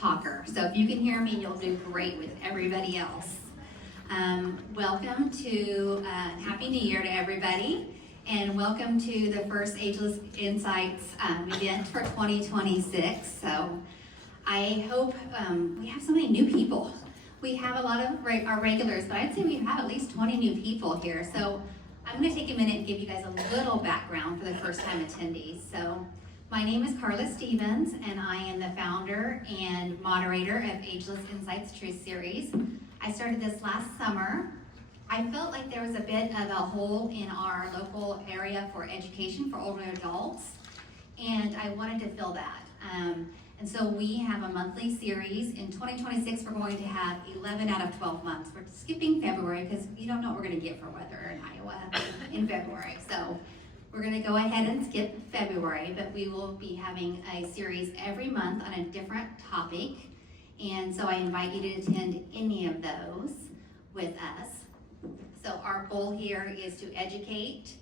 talker. So if you can hear me, you'll do great with everybody else. Welcome to Happy New Year to everybody. And welcome to the first Ageless Insights event for 2026. So I hope we have so many new people. We have a lot of our regulars, but I'd say we have at least 20 new people here. So I'm going to take a minute and give you guys a little background for the first time attendees. So my name is Carla Stevens, and I am the founder and moderator of AgelessInsights Truth Series. I started this last summer. I felt like there was a bit of a hole in our local area for education for older adults, and I wanted to fill that. And so we have a monthly series. In 2026, we're going to have 11 out of 12 months. We're skipping February because you don't know what we're going to get for weather in Iowa in February. So we're going to go ahead and skip February, but we will be having a series every month on a different topic. And so I invite you to attend any of those with us. So our goal here is to educate,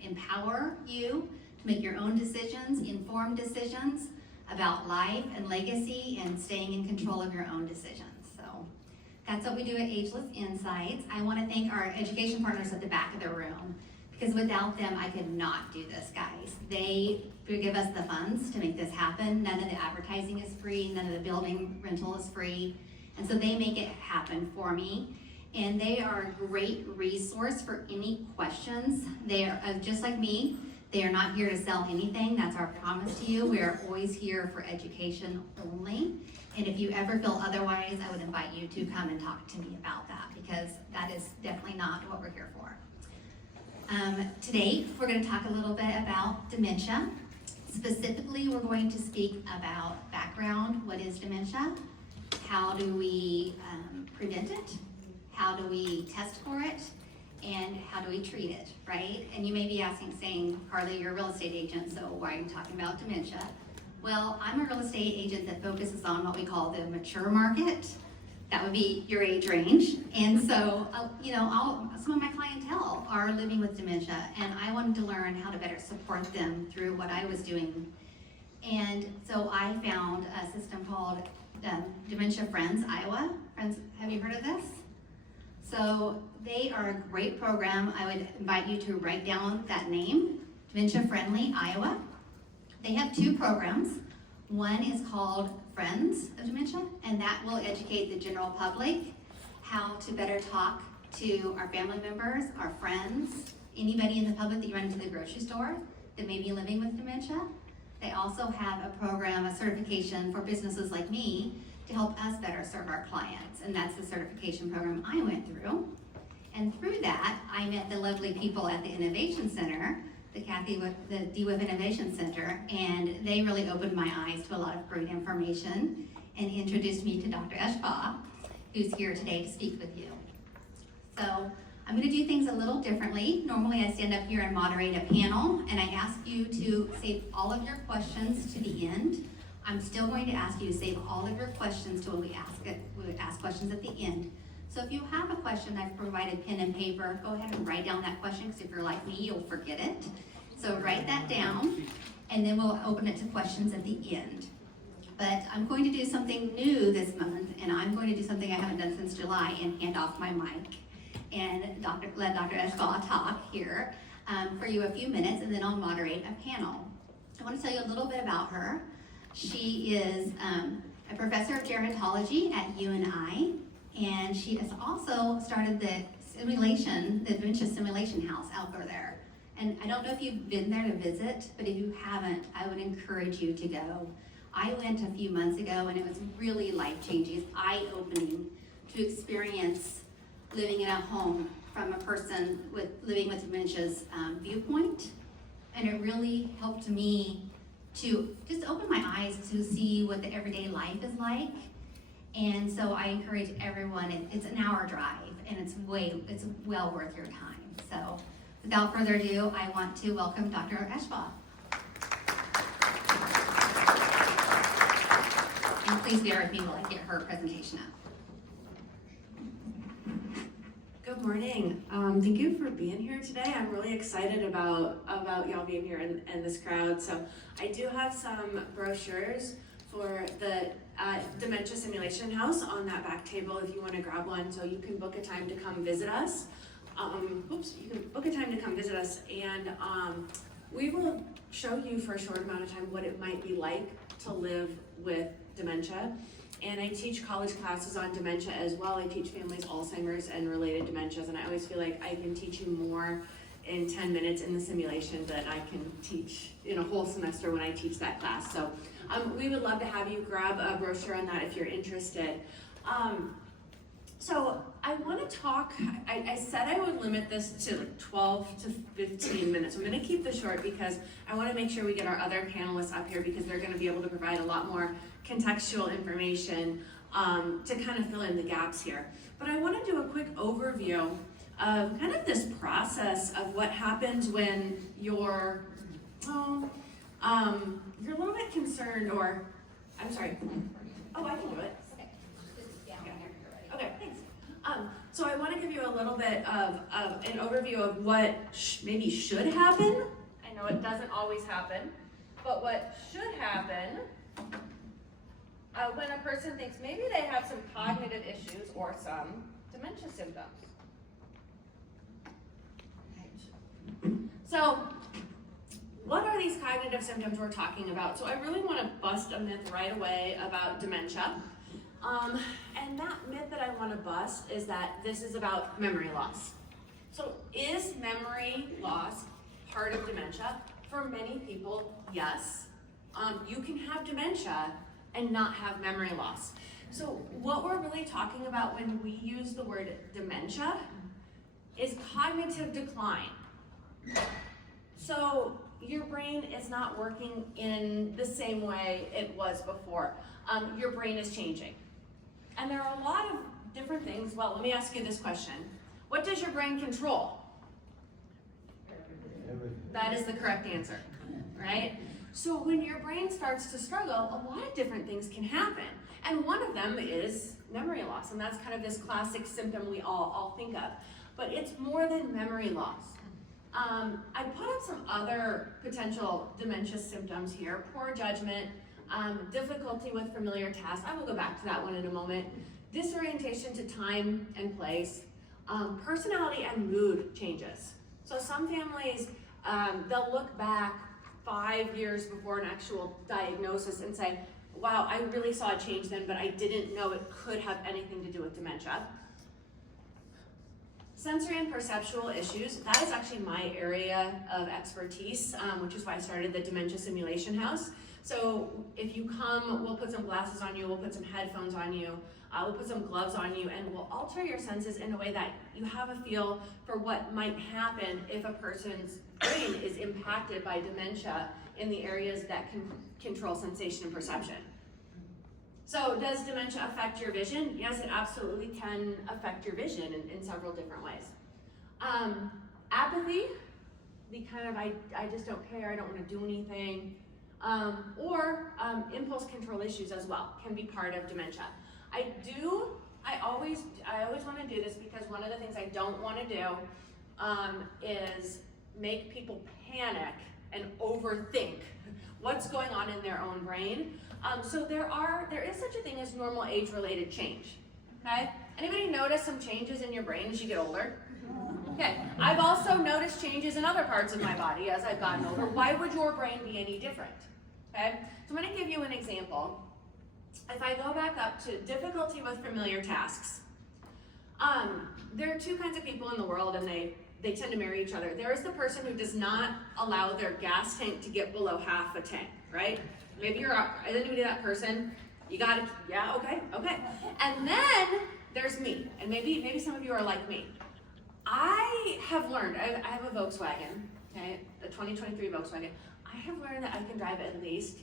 empower you to make your own decisions, informed decisions about life and legacy and staying in control of your own decisions. So that's what we do at Ageless Insights. I want to thank our education partners at the back of the room, because without them, I could not do this, guys. They give us the funds to make this happen. None of the advertising is free. None of the building rental is free. And so they make it happen for me. And they are a great resource for any questions. They are just like me. They are not here to sell anything. That's our promise to you. We are always here for education only. And if you ever feel otherwise, I would invite you to come and talk to me about that, because that is definitely not what we're here for. Today, we're going to talk a little bit about dementia. Specifically, we're going to speak about background. What is dementia? How do we prevent it? How do we test for it? And how do we treat it, right? And you may be saying, Carly, you're a real estate agent, so why are you talking about dementia? Well, I'm a real estate agent that focuses on what we call the mature market. That would be your age range. And so, some of my clientele are living with dementia, and I wanted to learn how to better support them through what I was doing. And so I found a system called Dementia Friends Iowa. Friends, have you heard of this? So they are a great program. I would invite you to write down that name, Dementia Friendly Iowa. They have two programs. One is called Friends of Dementia, and that will educate the general public how to better talk to our family members, our friends, anybody in the public that you run into the grocery store that may be living with dementia. They also have a program, a certification for businesses like me to help us better serve our clients, and that's the certification program I went through. And through that, I met the lovely people at the Innovation Center, the DWIP Innovation Center, and they really opened my eyes to a lot of great information and introduced me to Dr. Eshba, who's here today to speak with you. So I'm going to do things a little differently. Normally I stand up here and moderate a panel, and I ask you to save all of your questions to the end. I'm still going to ask you to save all of your questions to when we ask questions at the end. So if you have a question, I've provided pen and paper. Go ahead and write down that question, because if you're like me, you'll forget it. So write that down, and then we'll open it to questions at the end. But I'm going to do something new this month, and I'm going to do something I haven't done since July and hand off my mic and let Dr. Eshba talk here for you a few minutes, and then I'll moderate a panel. I want to tell you a little bit about her. She is a professor of gerontology at UNI, and she has also started the Dementia Simulation House out there. And I don't know if you've been there to visit, but if you haven't, I would encourage you to go. I went a few months ago, and it was really life-changing. It's eye-opening to experience living in a home from a person living with dementia's viewpoint. And it really helped me to just open my eyes to see what the everyday life is like. And so I encourage everyone, it's an hour drive, and it's well worth your time. So without further ado, I want to welcome Dr. Eshba. And please bear with me while I get her presentation up. Good morning. Thank you for being here today. I'm really excited about y'all being here and this crowd. So I do have some brochures for the dementia simulation house on that back table if you want to grab one, so you can book a time to come visit us. You can book a time to come visit us, and we will show you for a short amount of time what it might be like to live with dementia. And I teach college classes on dementia as well. I teach families Alzheimer's and related dementias, and I always feel like I can teach you more in 10 minutes in the simulation that I can teach in a whole semester when I teach that class. So we would love to have you grab a brochure on that if you're interested. So I want to talk, I said I would limit this to like 12 to 15 minutes. I'm going to keep this short because I want to make sure we get our other panelists up here because they're going to be able to provide a lot more contextual information to kind of fill in the gaps here. But I want to do a quick overview of kind of this process of what happens when you're a little bit concerned, or, I'm sorry. Oh, I can do it. Okay, thanks. So I want to give you a little bit of an overview of what maybe should happen. I know it doesn't always happen, but what should happen when a person thinks maybe they have some cognitive issues or some dementia symptoms. So, what are these cognitive symptoms we're talking about? So I really want to bust a myth right away about dementia. And that myth that I want to bust is that this is about memory loss. So is memory loss part of dementia? For many people, yes. You can have dementia and not have memory loss. So what we're really talking about when we use the word dementia is cognitive decline. So your brain is not working in the same way it was before. Your brain is changing. And there are a lot of different things. Well, let me ask you this question. What does your brain control? That is the correct answer, right? So when your brain starts to struggle, a lot of different things can happen. And one of them is memory loss. And that's kind of this classic symptom we all think of. But it's more than memory loss. I put up some other potential dementia symptoms here. Poor judgment, difficulty with familiar tasks. I will go back to that one in a moment. Disorientation to time and place. Personality and mood changes. So some families, they'll look back 5 years before an actual diagnosis and say, wow, I really saw a change then, but I didn't know it could have anything to do with dementia. Sensory and perceptual issues, that is actually my area of expertise, which is why I started the Dementia Simulation House. So if you come, we'll put some glasses on you, we'll put some headphones on you, we'll put some gloves on you, and we'll alter your senses in a way that you have a feel for what might happen if a person's brain is impacted by dementia in the areas that can control sensation and perception. So does dementia affect your vision? Yes, it absolutely can affect your vision in several different ways. Apathy, the kind of I just don't care, I don't want to do anything, or impulse control issues as well can be part of dementia. I always want to do this because one of the things I don't want to do is make people panic and overthink what's going on in their own brain. So there is such a thing as normal age-related change, okay? Anybody notice some changes in your brain as you get older? Okay, I've also noticed changes in other parts of my body as I've gotten older. Why would your brain be any different, okay? So I'm gonna give you an example. If I go back up to difficulty with familiar tasks, there are two kinds of people in the world and they tend to marry each other. There is the person who does not allow their gas tank to get below half a tank, right? Maybe you're anybody that person, you got it, yeah, okay. And then there's me, and maybe some of you are like me. I have learned, I have a Volkswagen, okay, a 2023 Volkswagen. I have learned that I can drive at least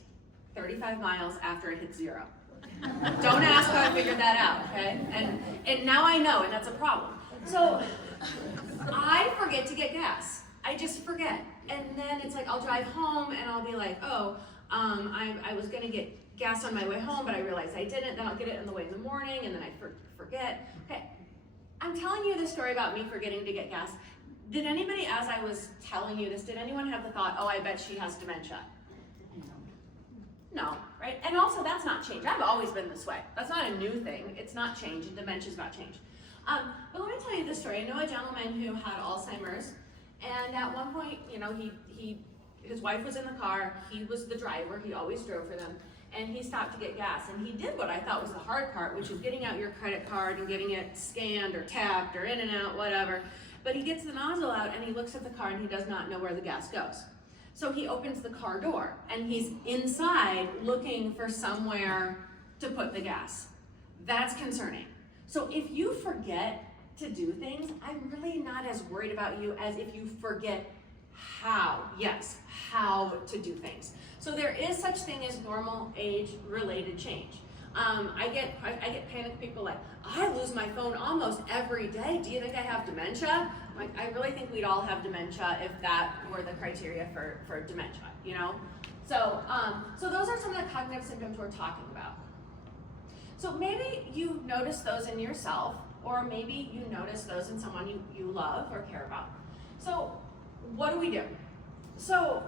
35 miles after it hits 0. Don't ask how I figured that out, okay? And now I know, and that's a problem. So I forget to get gas. I just forget. And then it's like I'll drive home and I'll be like, oh, I was gonna get gas on my way home, but I realized I didn't. Then I'll get it on the way in the morning, and then I forget. Okay, I'm telling you this story about me forgetting to get gas. Did anybody, as I was telling you this, did anyone have the thought, oh, I bet she has dementia? No, right? And also that's not change. I've always been this way. That's not a new thing. It's not change, and dementia's not change. But let me tell you this story. I know a gentleman who had Alzheimer's, and at one point, you know, his wife was in the car, he was the driver, he always drove for them, and he stopped to get gas, and he did what I thought was the hard part, which is getting out your credit card and getting it scanned or tapped or in and out, whatever. But he gets the nozzle out and he looks at the car and he does not know where the gas goes. So he opens the car door and he's inside looking for somewhere to put the gas. That's concerning. So if you forget to do things, I'm really not as worried about you as if you forget how, yes, how to do things. So there is such thing as normal age-related change. I get panicked people like, I lose my phone almost every day. Do you think I have dementia? Like, I really think we'd all have dementia if that were the criteria for dementia, you know? So, so those are some of the cognitive symptoms we're talking about. So maybe you notice those in yourself, or maybe you notice those in someone you love or care about. So what do we do? So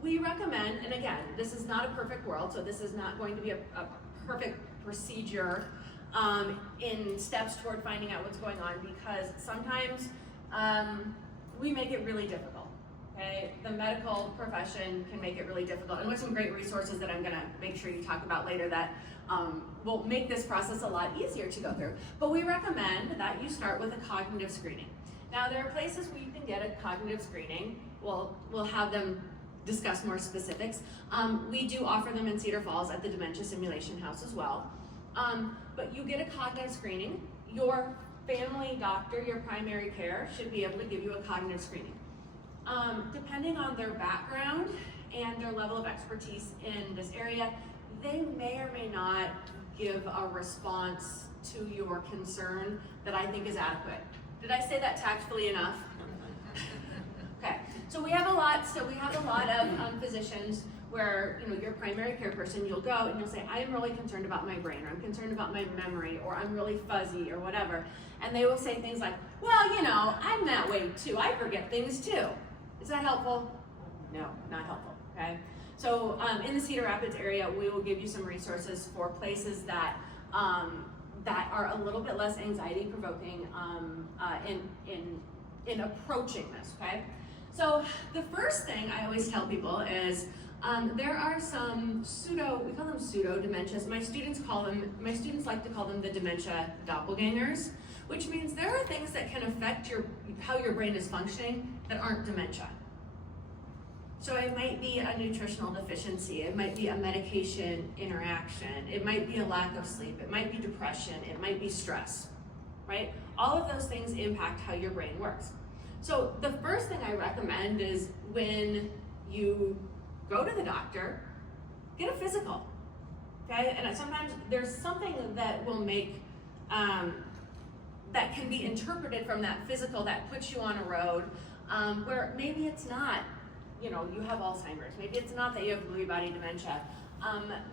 we recommend, and again, this is not a perfect world, so this is not going to be a perfect procedure in steps toward finding out what's going on, because sometimes we make it really difficult, okay? The medical profession can make it really difficult, and there's some great resources that I'm gonna make sure you talk about later that will make this process a lot easier to go through. But we recommend that you start with a cognitive screening. Now, there are places where you can get a cognitive screening. We'll have them discuss more specifics. We do offer them in Cedar Falls at the Dementia Simulation House as well. But you get a cognitive screening. Your family doctor, your primary care, should be able to give you a cognitive screening. Depending on their background and their level of expertise in this area, they may or may not give a response to your concern that I think is adequate. Did I say that tactfully enough? Okay, so we have a lot of physicians where, you know, your primary care person, you'll go and you'll say, I am really concerned about my brain, or I'm concerned about my memory, or I'm really fuzzy, or whatever. And they will say things like, well, you know, I'm that way too. I forget things too. Is that helpful? No, not helpful, okay? So in the Cedar Rapids area, we will give you some resources for places that that are a little bit less anxiety provoking in approaching this, okay? So the first thing I always tell people is there are some we call them pseudo dementias. My students like to call them the dementia doppelgangers, which means there are things that can affect how your brain is functioning that aren't dementia. So it might be a nutritional deficiency, it might be a medication interaction, it might be a lack of sleep, it might be depression, it might be stress, right? All of those things impact how your brain works. So the first thing I recommend is when you go to the doctor, get a physical, okay? And sometimes there's something that will make, that can be interpreted from that physical that puts you on a road where maybe it's not, you know, you have Alzheimer's. Maybe it's not that you have Lewy body dementia.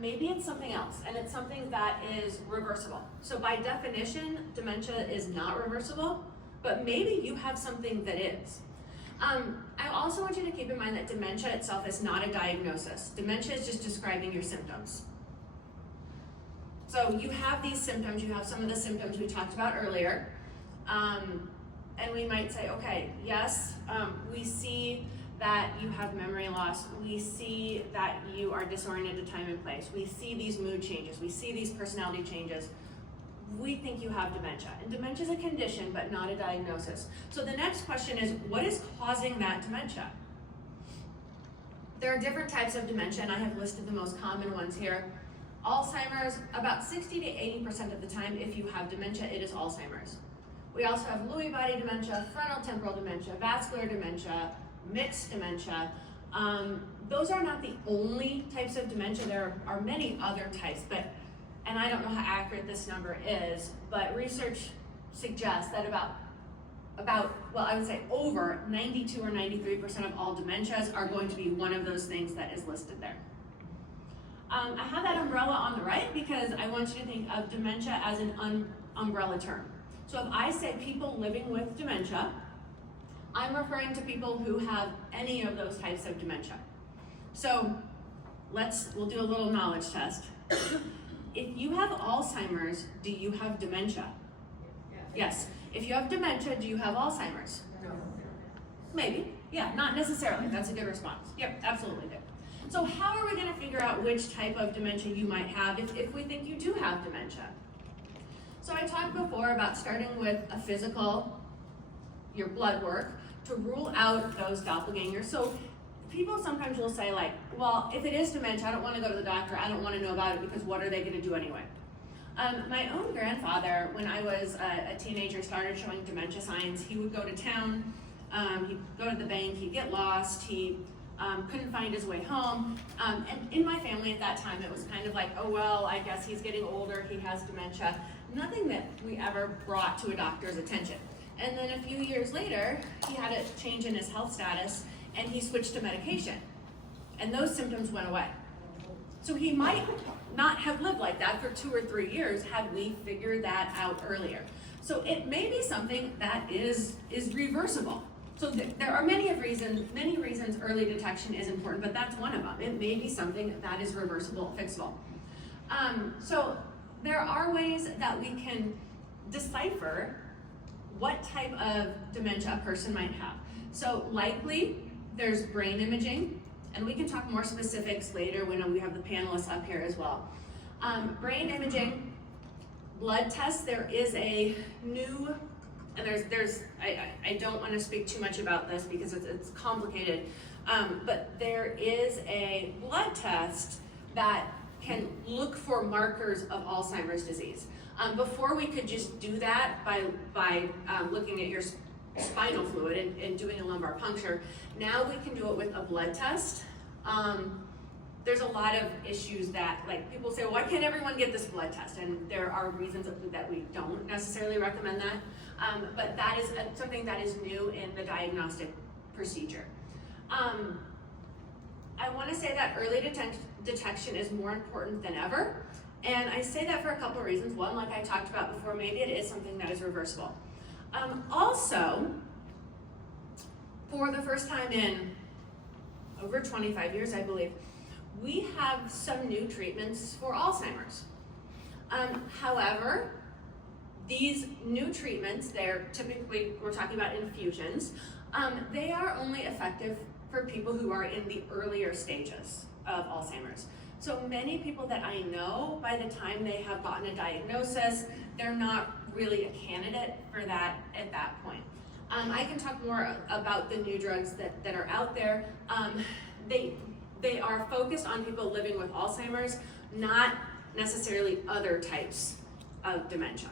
Maybe it's something else, and it's something that is reversible. So by definition, dementia is not reversible, but maybe you have something that is. I also want you to keep in mind that dementia itself is not a diagnosis. Dementia is just describing your symptoms. So you have these symptoms, you have some of the symptoms we talked about earlier, and we might say, okay, yes, we see that you have memory loss, we see that you are disoriented to time and place, we see these mood changes, we see these personality changes, we think you have dementia. And dementia is a condition, but not a diagnosis. So the next question is, what is causing that dementia? There are different types of dementia, and I have listed the most common ones here. Alzheimer's, about 60 to 80% of the time, if you have dementia, it is Alzheimer's. We also have Lewy body dementia, frontal temporal dementia, vascular dementia, mixed dementia. Those are not the only types of dementia. There are many other types, and I don't know how accurate this number is, but research suggests that well, I would say over 92 or 93% of all dementias are going to be one of those things that is listed there. I have that umbrella on the right because I want you to think of dementia as an umbrella term. So if I say people living with dementia, I'm referring to people who have any of those types of dementia. So we'll do a little knowledge test. If you have Alzheimer's, do you have dementia? Yes. If you have dementia, do you have Alzheimer's? No. Maybe. Yeah, not necessarily. That's a good response. Yep, absolutely good. So how are we going to figure out which type of dementia you might have if we think you do have dementia? So I talked before about starting with a physical, your blood work, to rule out those doppelgangers. So people sometimes will say like, well, if it is dementia, I don't want to go to the doctor. I don't want to know about it because what are they going to do anyway? My own grandfather, when I was a teenager, started showing dementia signs. He would go to town, he'd go to the bank, he'd get lost, he couldn't find his way home. And in my family at that time, it was kind of like, oh, well, I guess he's getting older, he has dementia. Nothing that we ever brought to a doctor's attention. And then a few years later, he had a change in his health status and he switched to medication. And those symptoms went away. So he might not have lived like that for 2 or 3 years had we figured that out earlier. So it may be something that is reversible. So there are many reasons early detection is important, but that's one of them. It may be something that is reversible, fixable. So there are ways that we can decipher what type of dementia a person might have. So likely there's brain imaging, and we can talk more specifics later when we have the panelists up here as well. Brain imaging, blood tests, there is a new, and I don't want to speak too much about this because it's complicated, but there is a blood test that can look for markers of Alzheimer's disease. Before we could just do that by looking at your spinal fluid and doing a lumbar puncture. Now we can do it with a blood test. There's a lot of issues that, like, people say, well, why can't everyone get this blood test? And there are reasons that we don't necessarily recommend that. But that is something that is new in the diagnostic procedure. I want to say that early detection is more important than ever. And I say that for a couple of reasons. One, like I talked about before, maybe it is something that is reversible. Also, for the first time in over 25 years, I believe, we have some new treatments for Alzheimer's. However, these new treatments, they're typically, we're talking about infusions, they are only effective for people who are in the earlier stages of Alzheimer's. So many people that I know, by the time they have gotten a diagnosis, they're not really a candidate for that at that point. I can talk more about the new drugs that are out there. They are focused on people living with Alzheimer's, not necessarily other types of dementia.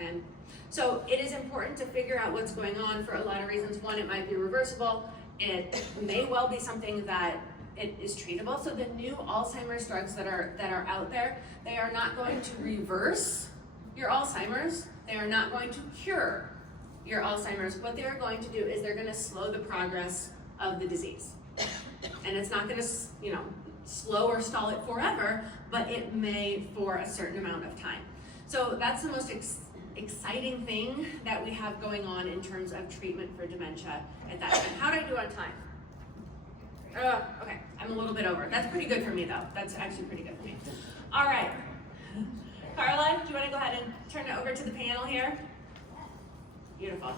And so it is important to figure out what's going on for a lot of reasons. One, it might be reversible. It may well be something that it is treatable. So the new Alzheimer's drugs that are out there, they are not going to reverse your Alzheimer's. They are not going to cure your Alzheimer's. What they are going to do is they're going to slow the progress of the disease. And it's not going to, slow or stall it forever, but it may for a certain amount of time. So that's the most exciting thing that we have going on in terms of treatment for dementia at that time. How did I do on time? Okay, I'm a little bit over. That's pretty good for me, though. That's actually pretty good for me. All right. Carla, do you want to go ahead and turn it over to the panel here? Beautiful.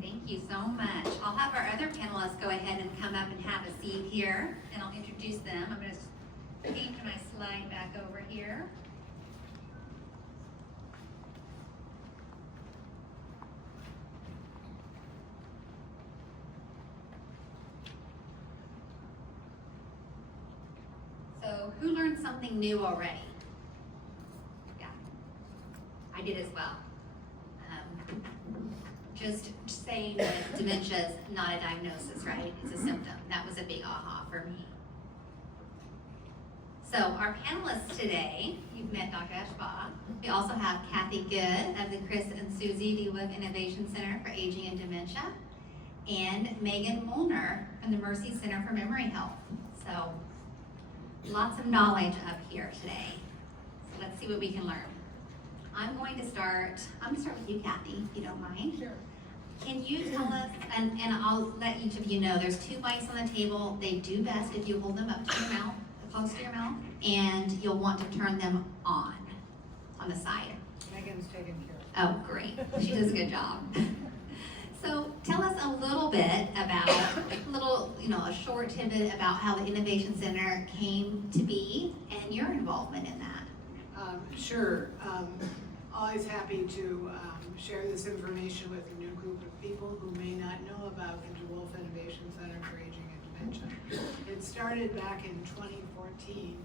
Thank you so much. I'll have our other panelists go ahead and come up and have a seat here, and I'll introduce them. I'm going to change my slide back over here. So, who learned something new already? Yeah, I did as well. Just saying that dementia is not a diagnosis, right? It's a symptom. That was a big aha for me. So our panelists today, you've met Dr. Ashbaugh. We also have Kathy Good of the Chris and Susie DeWick Innovation Center for Aging and Dementia, and Megan Molnar from the Mercy Center for Memory Health. So lots of knowledge up here today. So let's see what we can learn. I'm going to start with you, Kathy, if you don't mind. Sure. Can you tell us, and I'll let each of you know, there's 2 mics on the table. They do best if you hold them up to your mouth, close to your mouth, and you'll want to turn them on the side. Megan's taking care of it. Oh, great. She does a good job. So tell us a little bit about, a short tidbit about how the Innovation Center came to be and your involvement in that. Sure. Always happy to share this information with a new group of people who may not know about the DeWolf Innovation Center for Aging and Dementia. It started back in 2014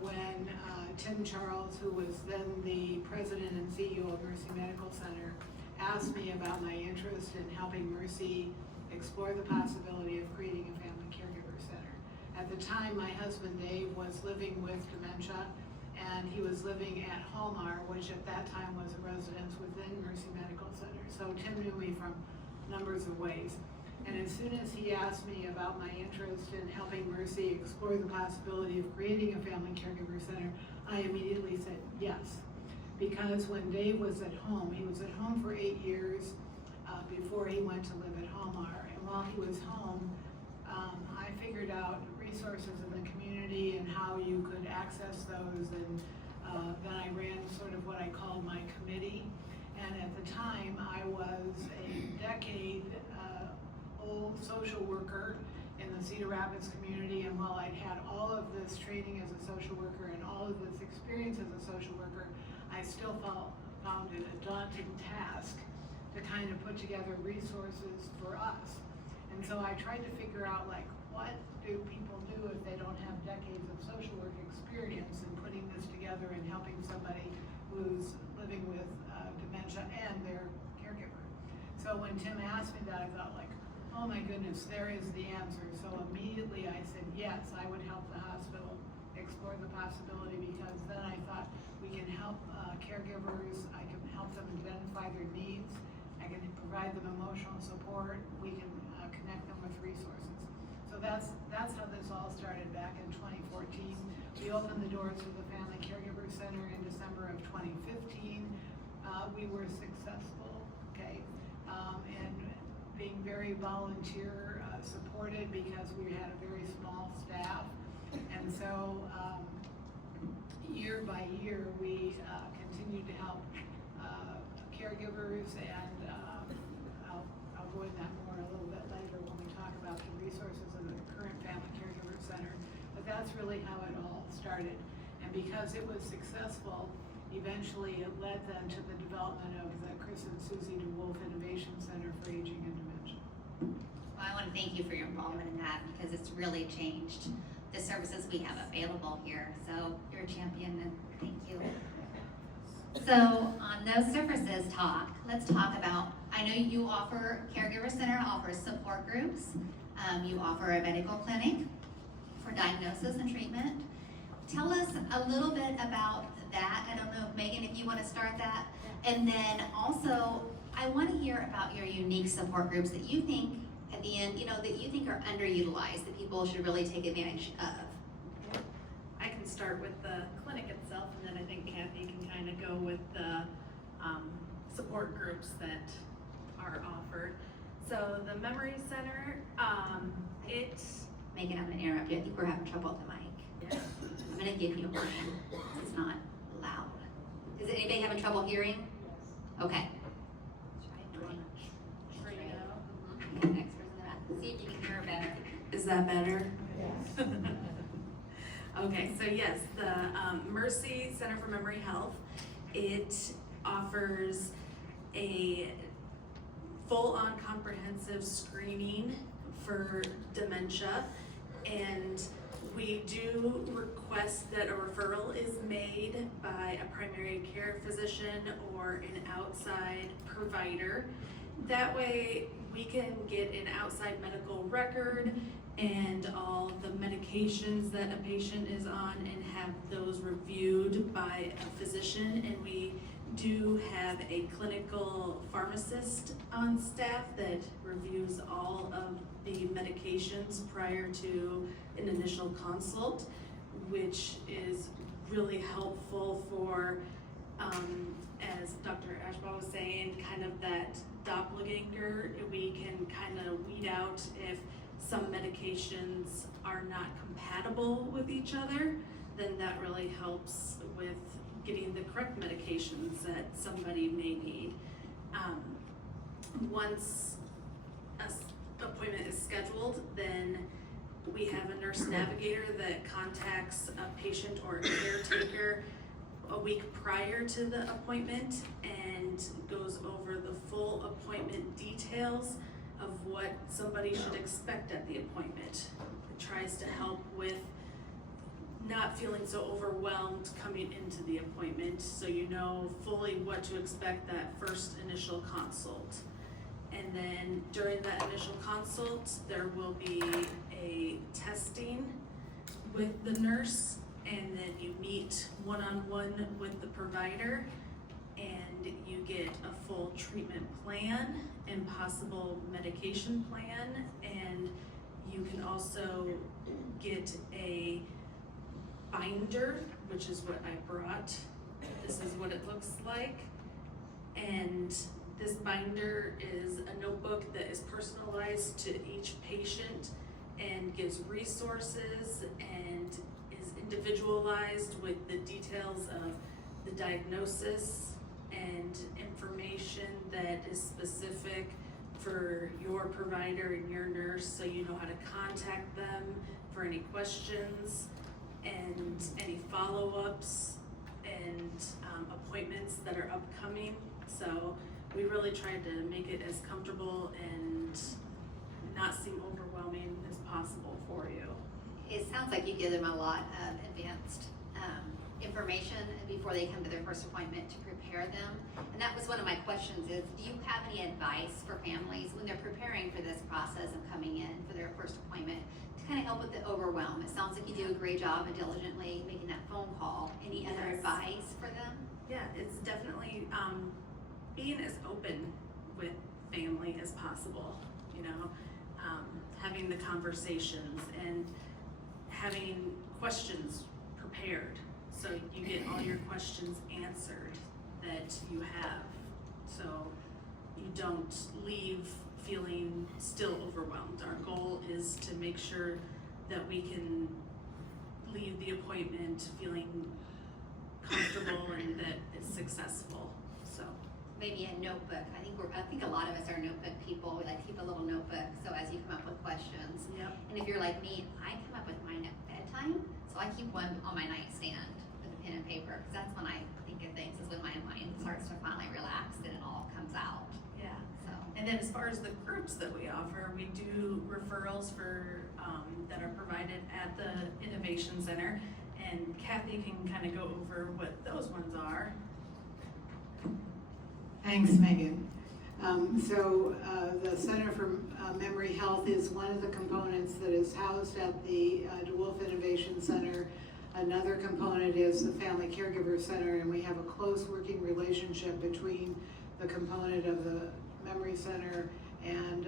when Tim Charles, who was then the president and CEO of Mercy Medical Center, asked me about my interest in helping Mercy explore the possibility of creating a family caregiver center. At the time, my husband Dave was living with dementia, and he was living at Hallmar, which at that time was a residence within Mercy Medical Center. So Tim knew me from numbers of ways. And as soon as he asked me about my interest in helping Mercy explore the possibility of creating a family caregiver center, I immediately said yes. Because when Dave was at home, he was at home for 8 years before he went to live at Hallmar. And while he was home, I figured out resources in the community and how you could access those, and then I ran sort of what I called my committee. And at the time, I was a decade old social worker in the Cedar Rapids community, and while I'd had all of this training as a social worker and all of this experience as a social worker, I still found it a daunting task to kind of put together resources for us. And so I tried to figure out, like, what do people do if they don't have decades of social work experience in putting this together and helping somebody who's living with dementia and their caregiver. So when Tim asked me that, I thought, like, oh my goodness, there is the answer. So immediately I said, yes, I would help the hospital explore the possibility, because then I thought we can help caregivers, I can help them identify their needs, I can provide them emotional support, we can connect them with resources. So that's how this all started back in 2014. We opened the doors for the Family Caregiver Center in December of 2015. We were successful, okay, and being very volunteer supported, because we had a very small staff. And so year by year, we continued to help caregivers, and I'll go into that more a little bit later when we talk about the resources of the current Family Caregiver Center. But that's really how it all started. And because it was successful, eventually it led then to the development of the Chris and Susie DeWolf Innovation Center for Aging and Dementia. Well, I want to thank you for your involvement in that, because it's really changed the services we have available here. So you're a champion, and thank you. So on those services let's talk about, I know you offer, Caregiver Center offers support groups. You offer a medical clinic for diagnosis and treatment. Tell us a little bit about that. I don't know, Megan, if you want to start that. And then also, I want to hear about your unique support groups that you think at the end, that you think are underutilized, that people should really take advantage of. I can start with the clinic itself, and then I think Kathy can kind of go with the support groups that are offered. So the Memory Center, Megan, I'm going to interrupt you. I think we're having trouble with the mic. Yeah. I'm going to give you a mic. It's not loud. Is anybody having trouble hearing? Okay. Okay, next person. See if you can hear her better. Is that better? Yes. Okay, so yes, the Mercy Center for Memory Health, it offers a full-on comprehensive screening for dementia, and we do request that a referral is made by a primary care physician or an outside provider. That way we can get an outside medical record and all the medications that a patient is on and have those reviewed by a physician. And we do have a clinical pharmacist on staff that reviews all of the medications prior to an initial consult, which is really helpful for As Dr. Ashbaugh was saying, kind of that doppelganger, we can kind of weed out if some medications are not compatible with each other, then that really helps with getting the correct medications that somebody may need. Once an appointment is scheduled, then we have a nurse navigator that contacts a patient or a caretaker a week prior to the appointment and goes over the full appointment details of what somebody should expect at the appointment. It tries to help with not feeling so overwhelmed coming into the appointment, so you know fully what to expect that first initial consult. And then during that initial consult, there will be a testing with the nurse, and then you meet one-on-one with the provider, and you get a full treatment plan and possible medication plan, and you can also get a binder, which is what I brought. This is what it looks like, and this binder is a notebook that is personalized to each patient and gives resources and is individualized with the details of the diagnosis and information that is specific for your provider and your nurse, so you know how to contact them for any questions and any follow-ups and appointments that are upcoming. So we really tried to make it as comfortable and not seem overwhelming as possible for you. It sounds like you give them a lot of advanced information before they come to their first appointment to prepare them. And that was one of my questions is, do you have any advice for families when they're preparing for this process of coming in for their first appointment to kind of help with the overwhelm? It sounds like you do a great job of diligently making that phone call. Any other Yes. advice for them? Yeah, it's definitely being as open with family as possible, you know, having the conversations and having questions prepared so you get all your questions answered that you have, so you don't leave feeling still overwhelmed. Our goal is to make sure that we can leave the appointment feeling comfortable and that it's successful. So Maybe a notebook. I think a lot of us are notebook people. We like to keep a little notebook, so as you come up with questions. yep. And if you're like me, I come up with mine at bedtime, so I keep one on my nightstand with a pen and paper, because that's when I think of things, is when my mind starts to finally relax and it all comes out. Yeah. So And then as far as the groups that we offer, we do referrals for that are provided at the Innovation Center, and Kathy can kind of go over what those ones are. Thanks, Megan. The Center for Memory Health is one of the components that is housed at the DeWolf Innovation Center. Another component is the Family Caregiver Center, and we have a close working relationship between the component of the Memory Center and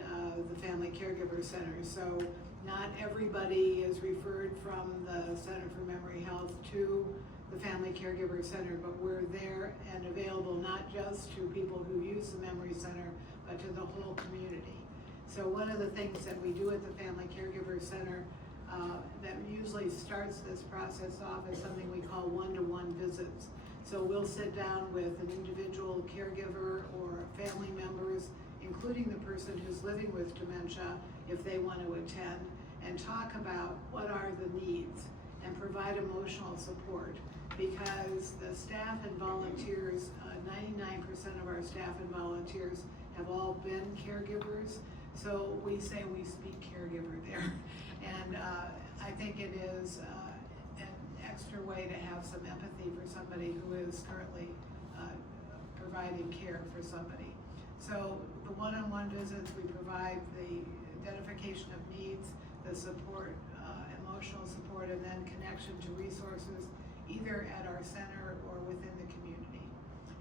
the Family Caregiver Center. So not everybody is referred from the Center for Memory Health to the Family Caregiver Center, but we're there and available not just to people who use the Memory Center, but to the whole community. So one of the things that we do at the Family Caregiver Center that usually starts this process off is something we call one-to-one visits. So we'll sit down with an individual caregiver or family members, including the person who's living with dementia, if they want to attend, and talk about what are the needs and provide emotional support. Because the staff and volunteers, 99% of our staff and volunteers have all been caregivers, so we say we speak caregiver there. And I think it is an extra way to have some empathy for somebody who is currently providing care for somebody. So the one-on-one visits, we provide the identification of needs, the support, emotional support, and then connection to resources, either at our center or within the community.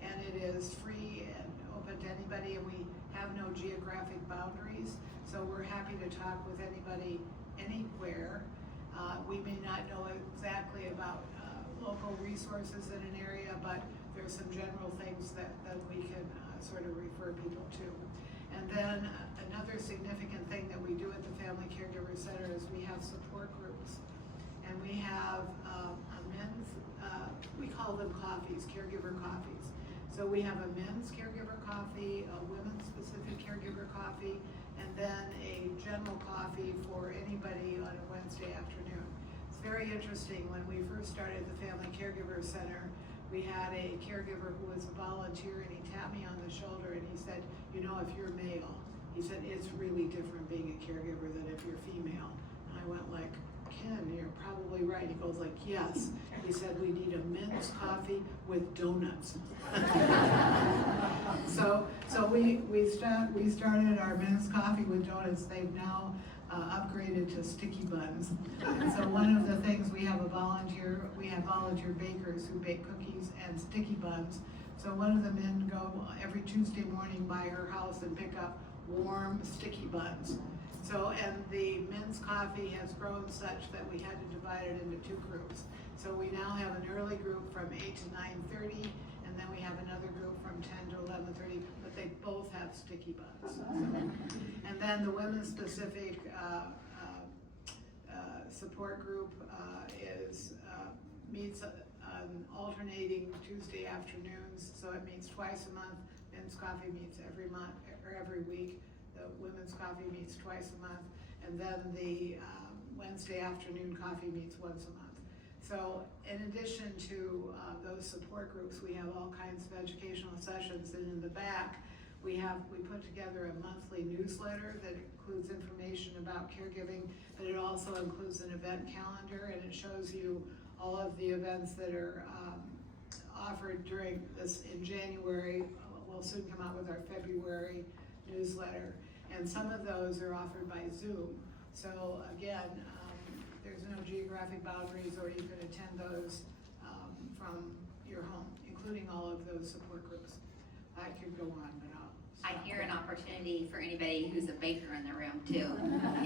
And it is free and open to anybody, and we have no geographic boundaries, so we're happy to talk with anybody anywhere. We may not know exactly about local resources in an area, but there's some general things that we can sort of refer people to. And then another significant thing that we do at the Family Caregiver Center is we have support groups. And we have a men's, we call them coffees, caregiver coffees. So we have a men's caregiver coffee, a women's specific caregiver coffee, and then a general coffee for anybody on a Wednesday afternoon. It's very interesting. When we first started the Family Caregiver Center, we had a caregiver who was a volunteer, and he tapped me on the shoulder and he said, you know, if you're male, he said, it's really different being a caregiver than if you're female. And I went like, Ken, you're probably right. He goes like, yes. He said, we need a men's coffee with donuts. So we started our men's coffee with donuts. They've now upgraded to sticky buns. And so one of the things, we have volunteer bakers who bake cookies and sticky buns. So one of the men go every Tuesday morning by her house and pick up warm sticky buns. So, and the men's coffee has grown such that we had to divide it into two groups. So we now have an early group from 8 to 9:30, and then we have another group from 10 to 11:30, but they both have sticky buns. So, and then the women's specific support group meets alternating Tuesday afternoons, so it meets twice a month. Men's coffee meets every month or every week. The women's coffee meets twice a month, and then the Wednesday afternoon coffee meets once a month. So in addition to those support groups, we have all kinds of educational sessions, and in the back we put together a monthly newsletter that includes information about caregiving, but it also includes an event calendar, and it shows you all of the events that are offered during this in January. We'll soon come out with our February newsletter, and some of those are offered by Zoom. So again, there's no geographic boundaries, or you can attend those from your home, including all of those support groups. I could go on, but I hear an opportunity for anybody who's a baker in the room too.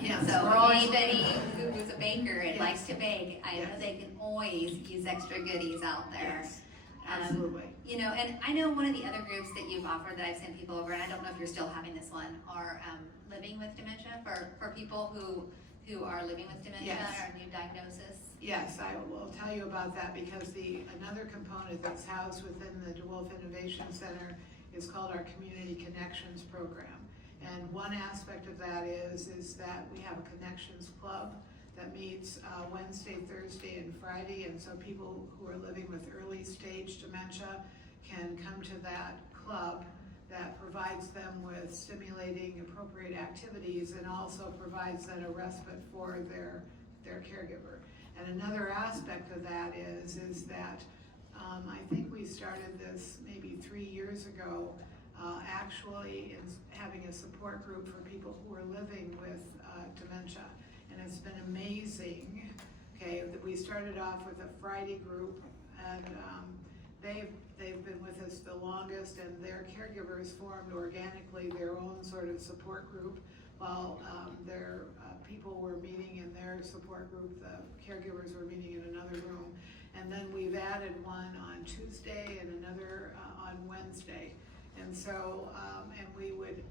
Yes, So we're always anybody who's a baker and Yes. likes to bake, I know Yes. they can always use extra goodies out there. Yes, absolutely. You know, and I know one of the other groups that you've offered that I've sent people over, and I don't know if you're still having this one, are living with dementia for people who are living with dementia Yes. or new diagnosis. Yes, I will tell you about that, because another component that's housed within the DeWolf Innovation Center is called our Community Connections Program. And one aspect of that is that we have a Connections Club that meets Wednesday, Thursday, and Friday, and so people who are living with early stage dementia can come to that club that provides them with stimulating appropriate activities, and also provides then a respite for their caregiver. And another aspect of that is that I think we started this maybe 3 years ago, actually in having a support group for people who are living with dementia. And it's been amazing, okay, that we started off with a Friday group, and they've been with us the longest, and their caregivers formed organically their own sort of support group, while their people were meeting in their support group, the caregivers were meeting in another room. And then we've added one on Tuesday and another on Wednesday. And so, and we would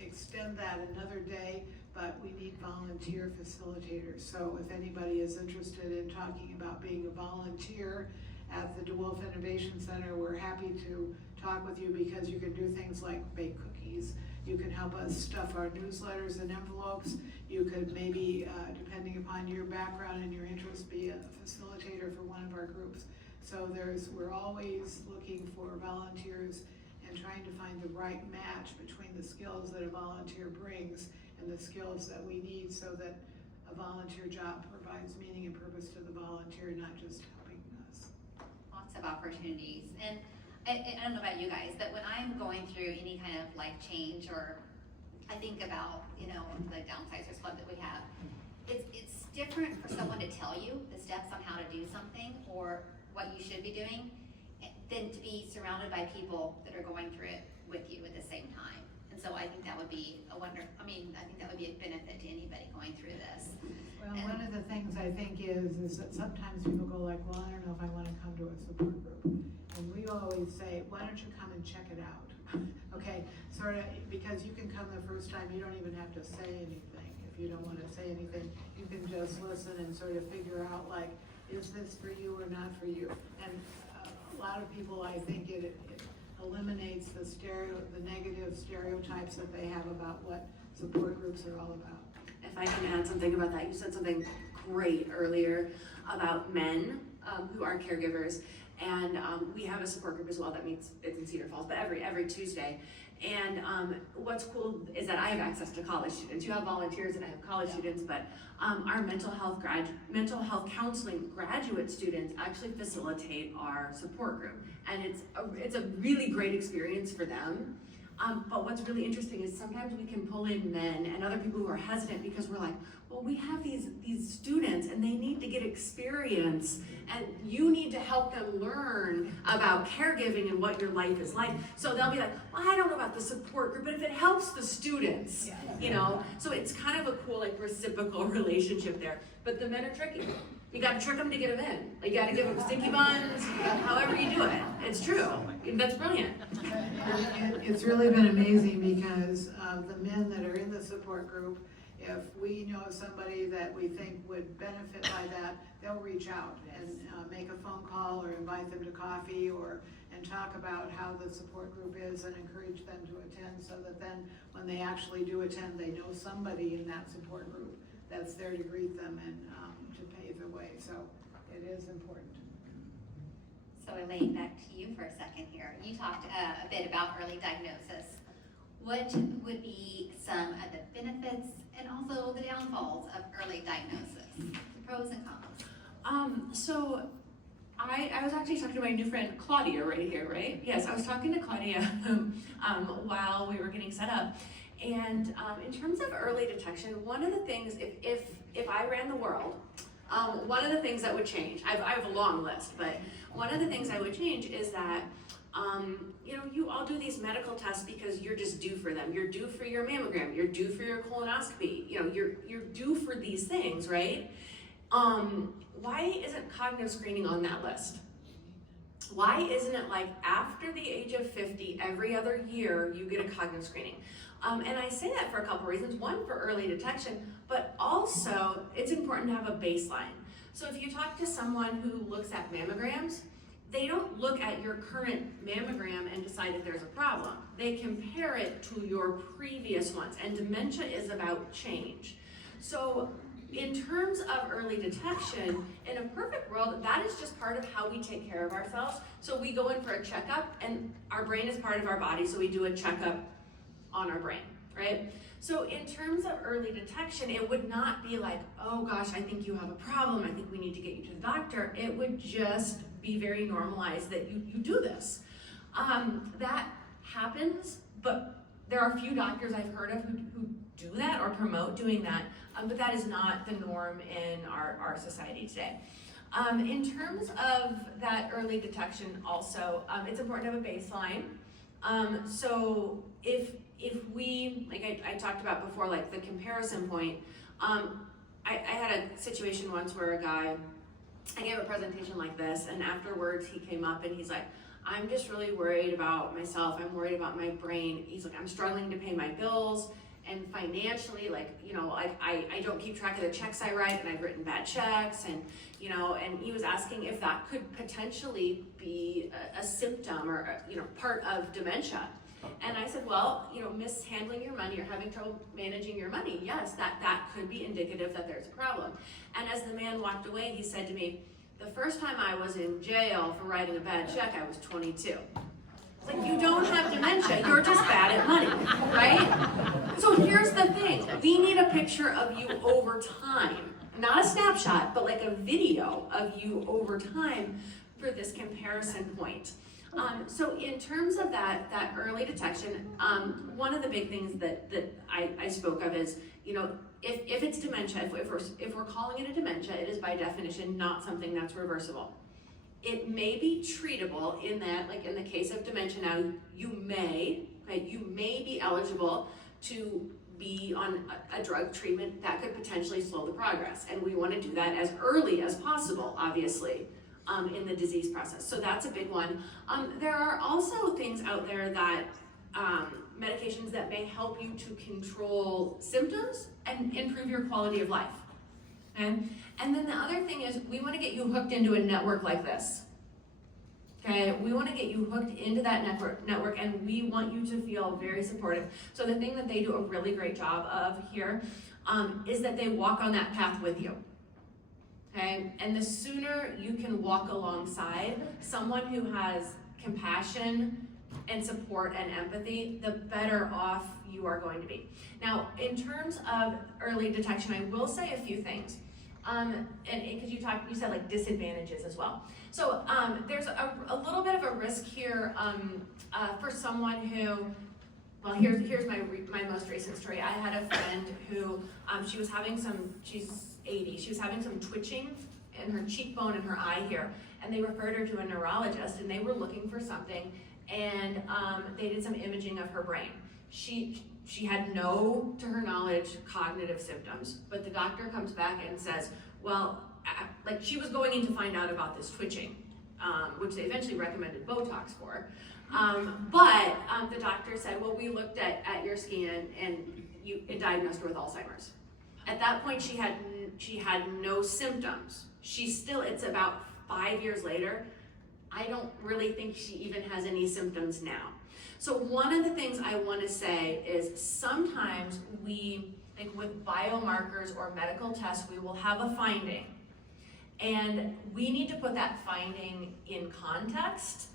extend that another day, but we need volunteer facilitators. So if anybody is interested in talking about being a volunteer at the DeWolf Innovation Center, we're happy to talk with you, because you can do things like bake cookies. You can help us stuff our newsletters and envelopes. You could maybe, depending upon your background and your interest, be a facilitator for one of our groups. So we're always looking for volunteers and trying to find the right match between the skills that a volunteer brings and the skills that we need, so that a volunteer job provides meaning and purpose to the volunteer, not just helping us. Lots of opportunities. And I don't know about you guys, but when I'm going through any kind of life change, or I think about, you know, the Downsizers Club that we have, it's different for someone to tell you the steps on how to do something or what you should be doing, than to be surrounded by people that are going through it with you at the same time. And so I think that would be I think that would be a benefit to anybody going through this. Well, one of the things I think is that sometimes people go like, well, I don't know if I want to come to a support group. And we we always say, why don't you come and check it out? Okay, sort of, because you can come the first time, you don't even have to say anything. If you don't want to say anything, you can just listen and sort of figure out, like, is this for you or not for you? And a lot of people, I think it eliminates the negative stereotypes that they have about what support groups are all about. If I can add something about that, you said something great earlier about men who are caregivers, and we have a support group as well that meets, it's in Cedar Falls, but every Tuesday. And what's cool is that I have access to college students. You have volunteers and I have college students, but our mental health counseling graduate students actually facilitate our support group, and it's a really great experience for them. But what's really interesting is sometimes we can pull in men and other people who are hesitant because we're like, well, we have these students and they need to get experience, and you need to help them learn about caregiving and what your life is like. So they'll be like, well, I don't know about the support group, but if it helps the students, you know, so it's kind of a cool, like, reciprocal relationship there. But the men are tricky. You gotta trick them to get them in. Like, you gotta give them sticky buns, however you do it. It's true. That's brilliant. It's really been amazing because the men that are in the support group, if we know somebody that we think would benefit by that, they'll reach out and make a phone call or invite them to coffee and talk about how the support group is and encourage them to attend, so that then when they actually do attend, they know somebody in that support group that's there to greet them and to pave the way. So it is important. So Elaine, back to you for a second here. You talked a bit about early diagnosis. What would be some of the benefits and also the downfalls of early diagnosis? The pros and cons. So I was actually talking to my new friend Claudia right here, right? Yes, I was talking to Claudia while we were getting set up. And in terms of early detection, one of the things, if I ran the world, one of the things that would change, I have a long list, but one of the things I would change is that, you know, you all do these medical tests because you're just due for them. You're due for your mammogram, you're due for your colonoscopy, you know, you're due for these things, right? Why isn't cognitive screening on that list? Why isn't it like after the age of 50, every other year, you get a cognitive screening? And I say that for a couple reasons. One, for early detection, but also it's important to have a baseline. So if you talk to someone who looks at mammograms, they don't look at your current mammogram and decide that there's a problem. They compare it to your previous ones, and dementia is about change. So in terms of early detection, in a perfect world, that is just part of how we take care of ourselves. So we go in for a checkup, and our brain is part of our body, so we do a checkup on our brain, right? So in terms of early detection, it would not be like, oh gosh, I think you have a problem, I think we need to get you to the doctor. It would just be very normalized that you do this. That happens, but there are a few doctors I've heard of who do that or promote doing that, but that is not the norm in our society today. In terms of that early detection also, it's important to have a baseline. So if we, like I talked about before, like the comparison point, I had a situation once where a guy, I gave a presentation like this, and afterwards he came up and he's like, I'm just really worried about myself, I'm worried about my brain. He's like, I'm struggling to pay my bills, and financially, like, you know, I don't keep track of the checks I write, and I've written bad checks, and, you know, and he was asking if that could potentially be a symptom or, you know, part of dementia. And I said, well, you know, mishandling your money or having trouble managing your money, yes, that could be indicative that there's a problem. And as the man walked away, he said to me, the first time I was in jail for writing a bad check, I was 22. It's like, you don't have dementia, you're just bad at money, right? So here's the thing, we need a picture of you over time. Not a snapshot, but like a video of you over time for this comparison point. So in terms of that early detection, one of the big things that I spoke of is, you know, if it's dementia, if we're calling it a dementia, it is by definition not something that's reversible. It may be treatable in that, like in the case of dementia now, you may be eligible to be on a drug treatment that could potentially slow the progress. And we want to do that as early as possible, obviously. in the disease process. So that's a big one. There are also things out there that medications that may help you to control symptoms and improve your quality of life. Okay? And then the other thing is we want to get you hooked into a network like this. Okay, we want to get you hooked into that network, and we want you to feel very supportive. So the thing that they do a really great job of here is that they walk on that path with you. Okay, and the sooner you can walk alongside someone who has compassion and support and empathy, the better off you are going to be. Now, in terms of early detection, I will say a few things. And because you said like disadvantages as well. So there's a little bit of a risk here for someone who, well, here's my most recent story. I had a friend who she's 80, she was having some twitching in her cheekbone and her eye here, and they referred her to a neurologist, and they were looking for something, and they did some imaging of her brain. She had no, to her knowledge, cognitive symptoms, but the doctor comes back and says, well, like she was going in to find out about this twitching, which they eventually recommended Botox for. But the doctor said, well, we looked at your scan and it diagnosed her with Alzheimer's. At that point, she had no symptoms. It's about 5 years later. I don't really think she even has any symptoms now. So one of the things I want to say is sometimes we, like with biomarkers or medical tests, we will have a finding. And we need to put that finding in context.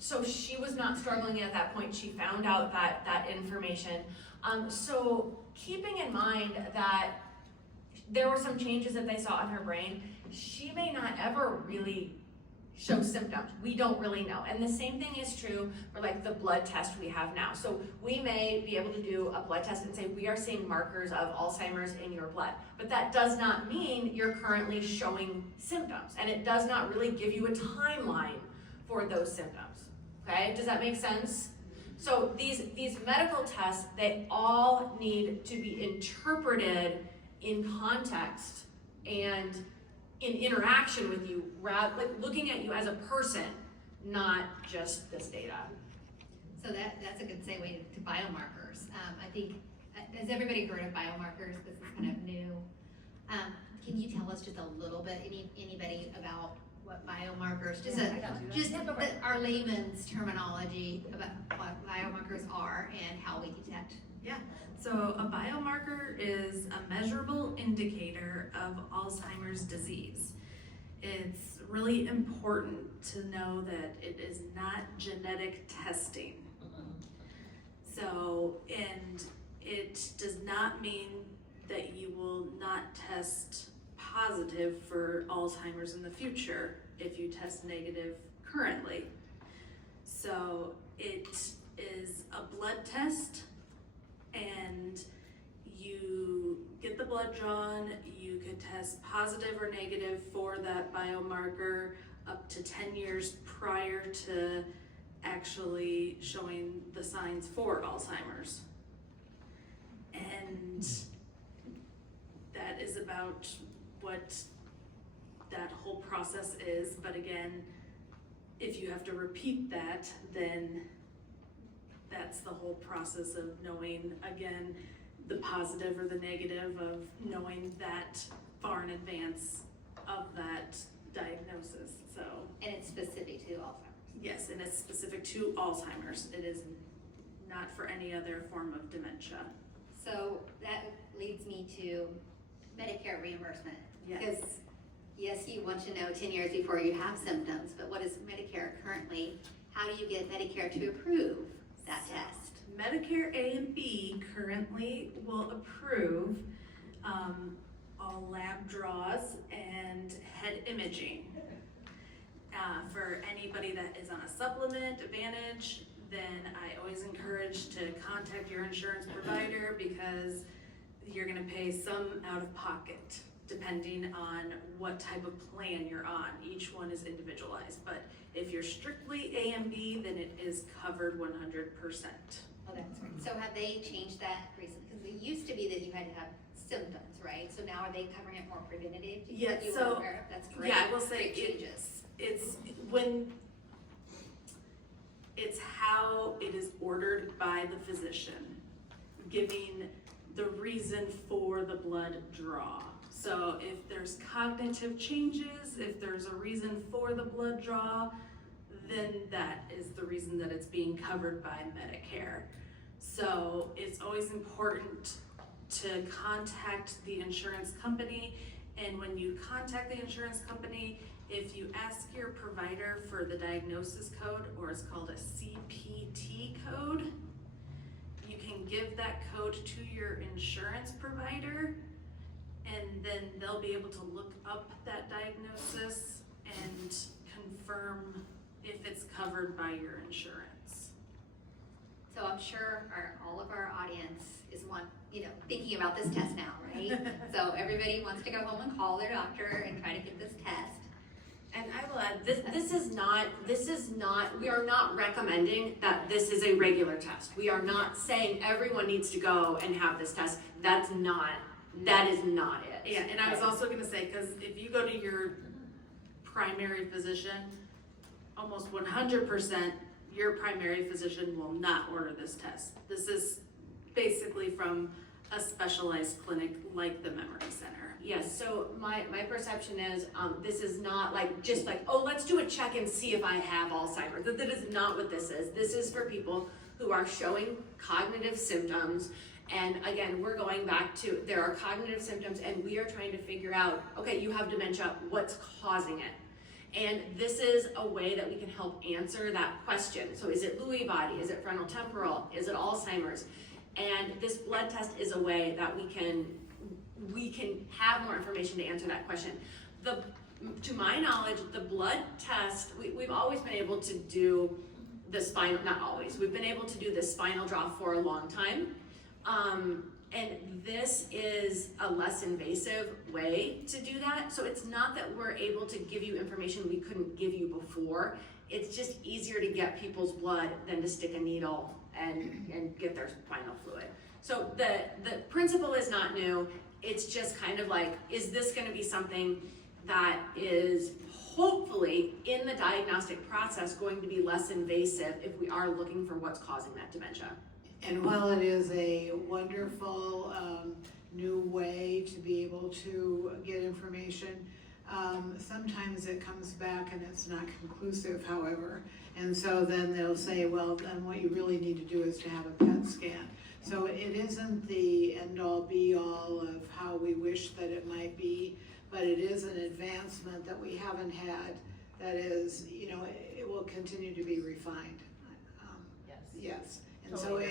So she was not struggling at that point. She found out that information. So keeping in mind that there were some changes that they saw in her brain, she may not ever really show symptoms. We don't really know. And the same thing is true for like the blood test we have now. So we may be able to do a blood test and say, we are seeing markers of Alzheimer's in your blood. But that does not mean you're currently showing symptoms. And it does not really give you a timeline for those symptoms. Okay, does that make sense? So these medical tests, they all need to be interpreted in context and in interaction with you, like looking at you as a person, not just this data. So that's a good segue to biomarkers. I think, has everybody heard of biomarkers? This is kind of new. Can you tell us just a little bit, anybody, about what biomarkers, our layman's terminology about what biomarkers are and how we detect? Yeah, so a biomarker is a measurable indicator of Alzheimer's disease. It's really important to know that it is not genetic testing. So, and it does not mean that you will not test positive for Alzheimer's in the future if you test negative currently. So it is a blood test, and you get the blood drawn. You could test positive or negative for that biomarker up to 10 years prior to actually showing the signs for Alzheimer's. And that is about what that whole process is. But again, if you have to repeat that, then that's the whole process of knowing, again, the positive or the negative, of knowing that far in advance of that diagnosis. So, And it's specific to Alzheimer's. yes, and it's specific to Alzheimer's. It is not for any other form of dementia. So that leads me to Medicare reimbursement. Yes. Because yes, you want to know 10 years before you have symptoms, but what is Medicare currently? How do you get Medicare to approve that test? Medicare A and B currently will approve all lab draws and head imaging. For anybody that is on a supplement advantage, then I always encourage to contact your insurance provider, because you're gonna pay some out of pocket depending on what type of plan you're on. Each one is individualized, but if you're strictly A and B, then it is covered 100%. Oh, that's right. So have they changed that recently? Because it used to be that you had to have symptoms, right? So now are they covering it more preventative? Yeah, You so- were aware of? That's great. Yeah, I will say Great changes. often it's how it is ordered by the physician, giving the reason for the blood draw. So if there's cognitive changes, if there's a reason for the blood draw, then that is the reason that it's being covered by Medicare. So it's always important to contact the insurance company, and when you contact the insurance company, if you ask your provider for the diagnosis code, or it's called a CPT code, you can give that code to your insurance provider, and then they'll be able to look up that diagnosis and confirm if it's covered by your insurance. So I'm sure all of our audience is thinking about this test now, right? So everybody wants to go home and call their doctor and try to get this test. And I will add, this is not, we are not recommending that this is a regular test. We are not saying everyone needs to go and have this test. That is not it. Yeah, and I was also gonna say, because if you go to your primary physician, almost 100% your primary physician will not order this test. This is basically from a specialized clinic like the Memory Center. Yes, so my perception is this is not just oh, let's do a check and see if I have Alzheimer's. That is not what this is. This is for people who are showing cognitive symptoms. And again, we're going back to, there are cognitive symptoms and we are trying to figure out, okay, you have dementia, what's causing it? And this is a way that we can help answer that question. So is it Lewy body? Is it frontotemporal? Is it Alzheimer's? And this blood test is a way that we can have more information to answer that question. To my knowledge, the blood test, we've always been able to do the spinal, not always, we've been able to do the spinal draw for a long time. And this is a less invasive way to do that. So it's not that we're able to give you information we couldn't give you before. It's just easier to get people's blood than to stick a needle and get their spinal fluid. So the principle is not new. It's just kind of is this gonna be something that is hopefully in the diagnostic process going to be less invasive if we are looking for what's causing that dementia? And while it is a wonderful new way to be able to get information, sometimes it comes back and it's not conclusive, however. And so then they'll say, well, then what you really need to do is to have a PET scan. So it isn't the end-all be-all of how we wish that it might be, but it is an advancement that we haven't had that is, it will continue to be refined. Yes. And so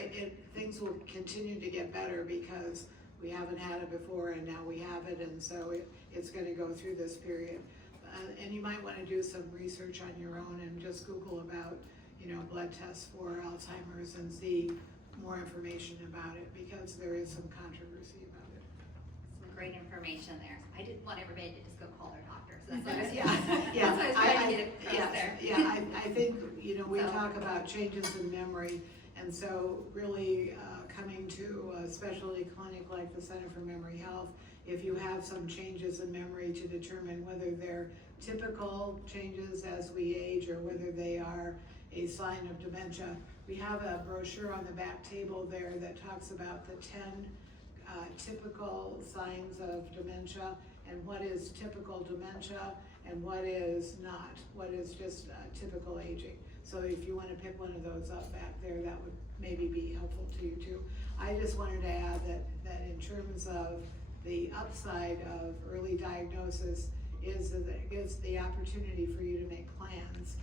things will continue to get better because we haven't had it before and now we have it, and so it's going to go through this period. And you might want to do some research on your own and just Google about, blood tests for Alzheimer's and see more information about it because there is some controversy about it. Some great information there. I didn't want everybody to just go call their doctor, so that's what I was, Yeah. that's what I was trying to get across there. Yeah, I think, we talk about changes in memory, and so really coming to a specialty clinic like the Center for Memory Health, if you have some changes in memory to determine whether they're typical changes as we age or whether they are a sign of dementia, we have a brochure on the back table there that talks about the 10 typical signs of dementia and what is typical dementia and what is not, what is just typical aging. So if you want to pick one of those up back there, that would maybe be helpful to you too. I just wanted to add that in terms of the upside of early diagnosis is that it gives the opportunity for you to make plans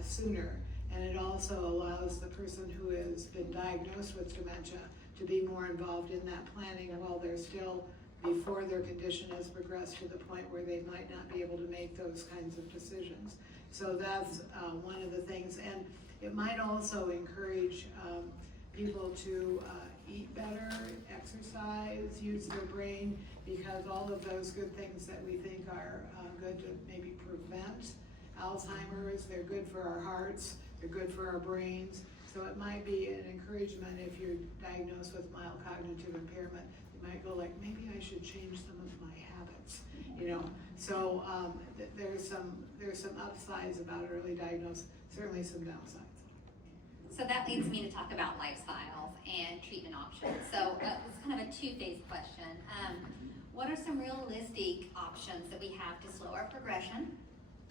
sooner. And it also allows the person who has been diagnosed with dementia to be more involved in that planning while they're still before their condition has progressed to the point where they might not be able to make those kinds of decisions. So that's one of the things. And it might also encourage people to eat better, exercise, use their brain, because all of those good things that we think are good to maybe prevent Alzheimer's, they're good for our hearts, they're good for our brains. So it might be an encouragement if you're diagnosed with mild cognitive impairment. It might go like, maybe I should change some of my habits, you know? So there's some upsides about early diagnosis, certainly some downsides. So that leads me to talk about lifestyles and treatment options. So it's kind of a two-phase question. What are some realistic options that we have to slow our progression,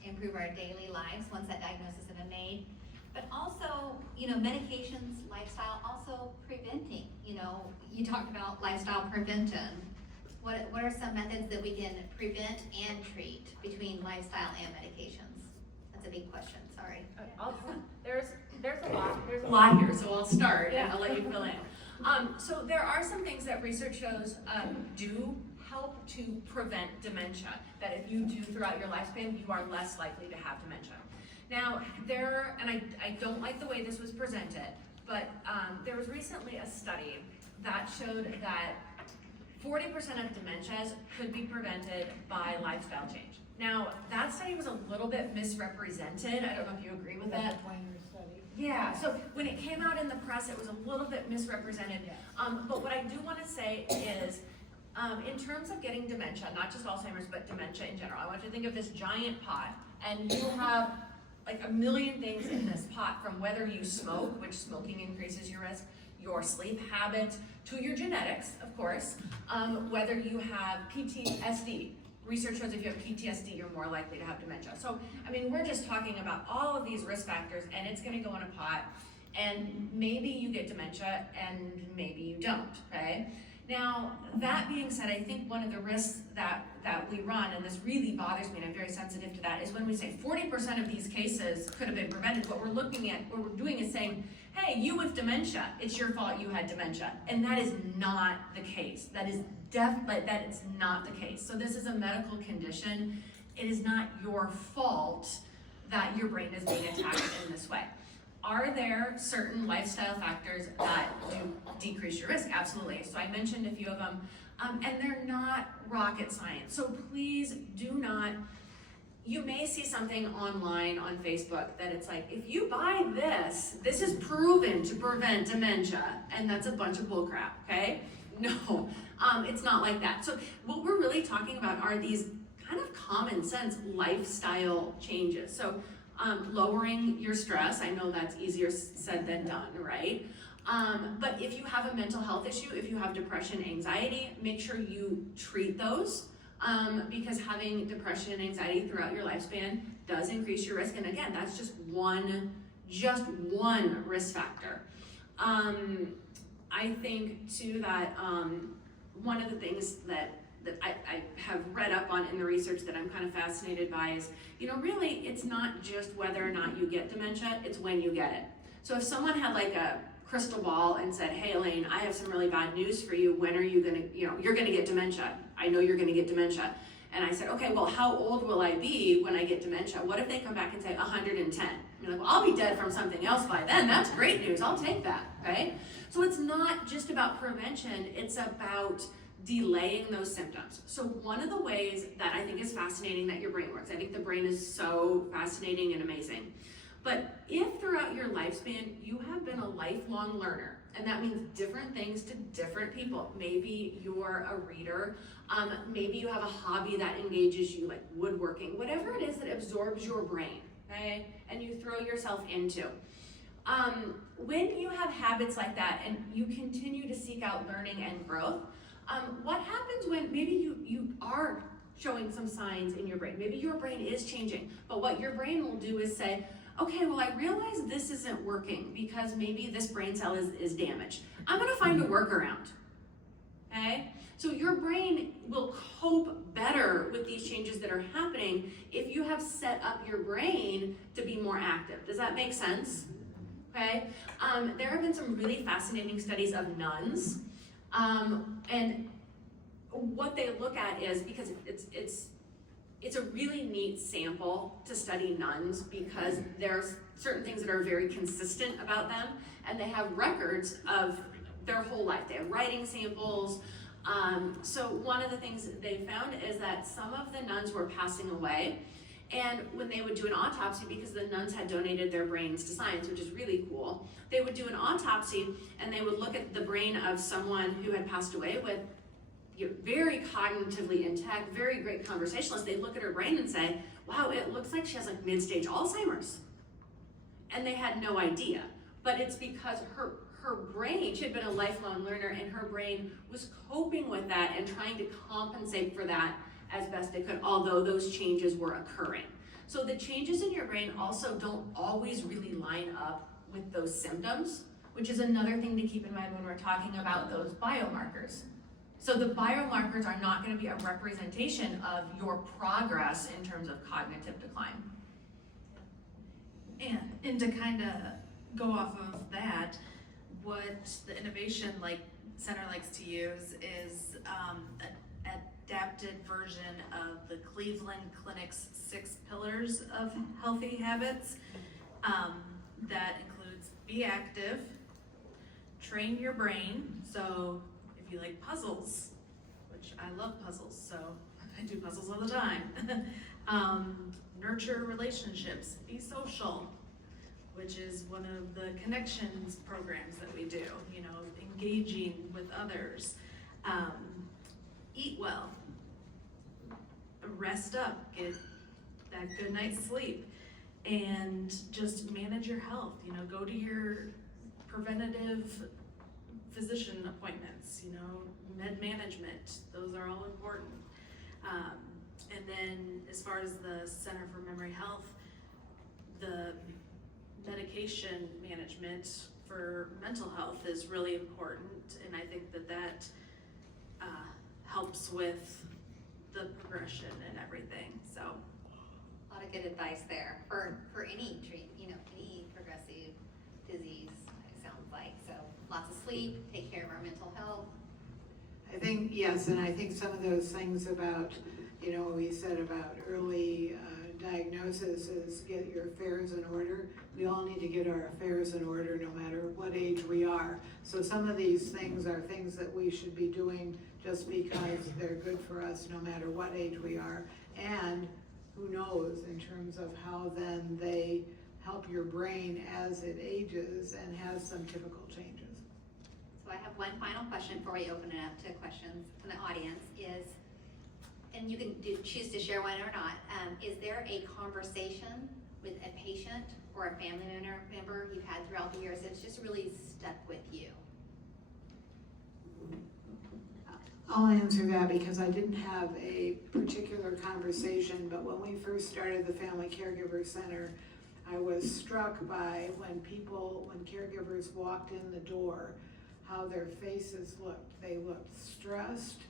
improve our daily lives once that diagnosis has been made? But also, you know, medications, lifestyle, also preventing. You know, you talked about lifestyle prevention. What are some methods that we can prevent and treat between lifestyle and medications? That's a big question, sorry. There's a lot here, so I'll start and I'll let you fill in. So there are some things that research shows do help to prevent dementia, that if you do throughout your lifespan, you are less likely to have dementia. Now, I don't like the way this was presented, but there was recently a study that showed that 40% of dementias could be prevented by lifestyle change. Now, that study was a little bit misrepresented. I don't know if you agree with that. Yeah, so when it came out in the press, it was a little bit misrepresented. But what I do want to say is, in terms of getting dementia, not just Alzheimer's, but dementia in general, I want you to think of this giant pot, and you have like a million things in this pot, from whether you smoke, which smoking increases your risk, your sleep habits, to your genetics, of course, whether you have PTSD. Research shows if you have PTSD, you're more likely to have dementia. So, I mean, we're just talking about all of these risk factors, and it's gonna go in a pot, and maybe you get dementia, and maybe you don't, okay? Now, that being said, I think one of the risks that we run, and this really bothers me, and I'm very sensitive to that, is when we say 40% of these cases could have been prevented. What we're doing is saying, hey, you with dementia, it's your fault you had dementia. And that is not the case. That is not the case. So this is a medical condition. It is not your fault that your brain is being attacked in this way. Are there certain lifestyle factors that do decrease your risk? Absolutely. So I mentioned a few of them, and they're not rocket science. So please do not, you may see something online on Facebook that it's like, if you buy this, this is proven to prevent dementia, and that's a bunch of bullcrap, okay? No, it's not like that. So what we're really talking about are these kind of common sense lifestyle changes. So lowering your stress, I know that's easier said than done, right? But if you have a mental health issue, if you have depression, anxiety, make sure you treat those, because having depression and anxiety throughout your lifespan does increase your risk. And again, that's just one risk factor. I think too that one of the things that I have read up on in the research that I'm kind of fascinated by is, you know, really it's not just whether or not you get dementia, it's when you get it. So if someone had like a crystal ball and said, hey Elaine, I have some really bad news for you, when are you gonna, you know, you're gonna get dementia. I know you're gonna get dementia. And I said, okay, well, how old will I be when I get dementia? What if they come back and say 110? You're like, well, I'll be dead from something else by then. That's great news, I'll take that, right? So it's not just about prevention, it's about delaying those symptoms. So one of the ways that I think is fascinating that your brain works, I think the brain is so fascinating and amazing. But if throughout your lifespan, you have been a lifelong learner, and that means different things to different people. Maybe you're a reader, maybe you have a hobby that engages you, like woodworking, whatever it is that absorbs your brain, okay, and you throw yourself into. When you have habits like that and you continue to seek out learning and growth, what happens when maybe you are showing some signs in your brain? Maybe your brain is changing, but what your brain will do is say, okay, well, I realize this isn't working because maybe this brain cell is damaged. I'm gonna find a workaround, okay? So your brain will cope better with these changes that are happening if you have set up your brain to be more active. Does that make sense? Okay, there have been some really fascinating studies of nuns, and what they look at is, because it's a really neat sample to study nuns, because there's certain things that are very consistent about them, and they have records of their whole life. They have writing samples. So one of the things they found is that some of the nuns were passing away, and when they would do an autopsy, because the nuns had donated their brains to science, which is really cool, they would do an autopsy and they would look at the brain of someone who had passed away with very cognitively intact, very great conversationalist, they look at her brain and say, wow, it looks like she has like mid-stage Alzheimer's. And they had no idea. But it's because her brain, she had been a lifelong learner, and her brain was coping with that and trying to compensate for that as best it could, although those changes were occurring. So the changes in your brain also don't always really line up with those symptoms, which is another thing to keep in mind when we're talking about those biomarkers. So the biomarkers are not going to be a representation of your progress in terms of cognitive decline. And to kind of go off of that, what the innovation center likes to use is an adapted version of the Cleveland Clinic's 6 pillars of healthy habits. That includes be active, train your brain. So if you like puzzles, which I love puzzles, so I do puzzles all the time. Nurture relationships, be social, which is one of the connections programs that we do, engaging with others. Eat well, rest up, get that good night's sleep, and just manage your health. Go to your preventative physician appointments, med management, those are all important. And then as far as the Center for Memory Health, the medication management for mental health is really important, and I think that helps with the progression and everything. So A lot of good advice there for any any progressive disease, it sounds like. So lots of sleep, take care of our mental health. I think, yes, and I think some of those things about, what we said about early diagnosis is get your affairs in order. We all need to get our affairs in order no matter what age we are. So some of these things are things that we should be doing just because they're good for us no matter what age we are. And who knows in terms of how then they help your brain as it ages and has some typical changes. So I have one final question before we open it up to questions from the audience is, and you can choose to share one or not, is there a conversation with a patient or a family member you've had throughout the years that's just really stuck with you? I'll answer that because I didn't have a particular conversation, but when we first started the Family Caregiver Center, I was struck by when caregivers walked in the door, how their faces looked. They looked stressed,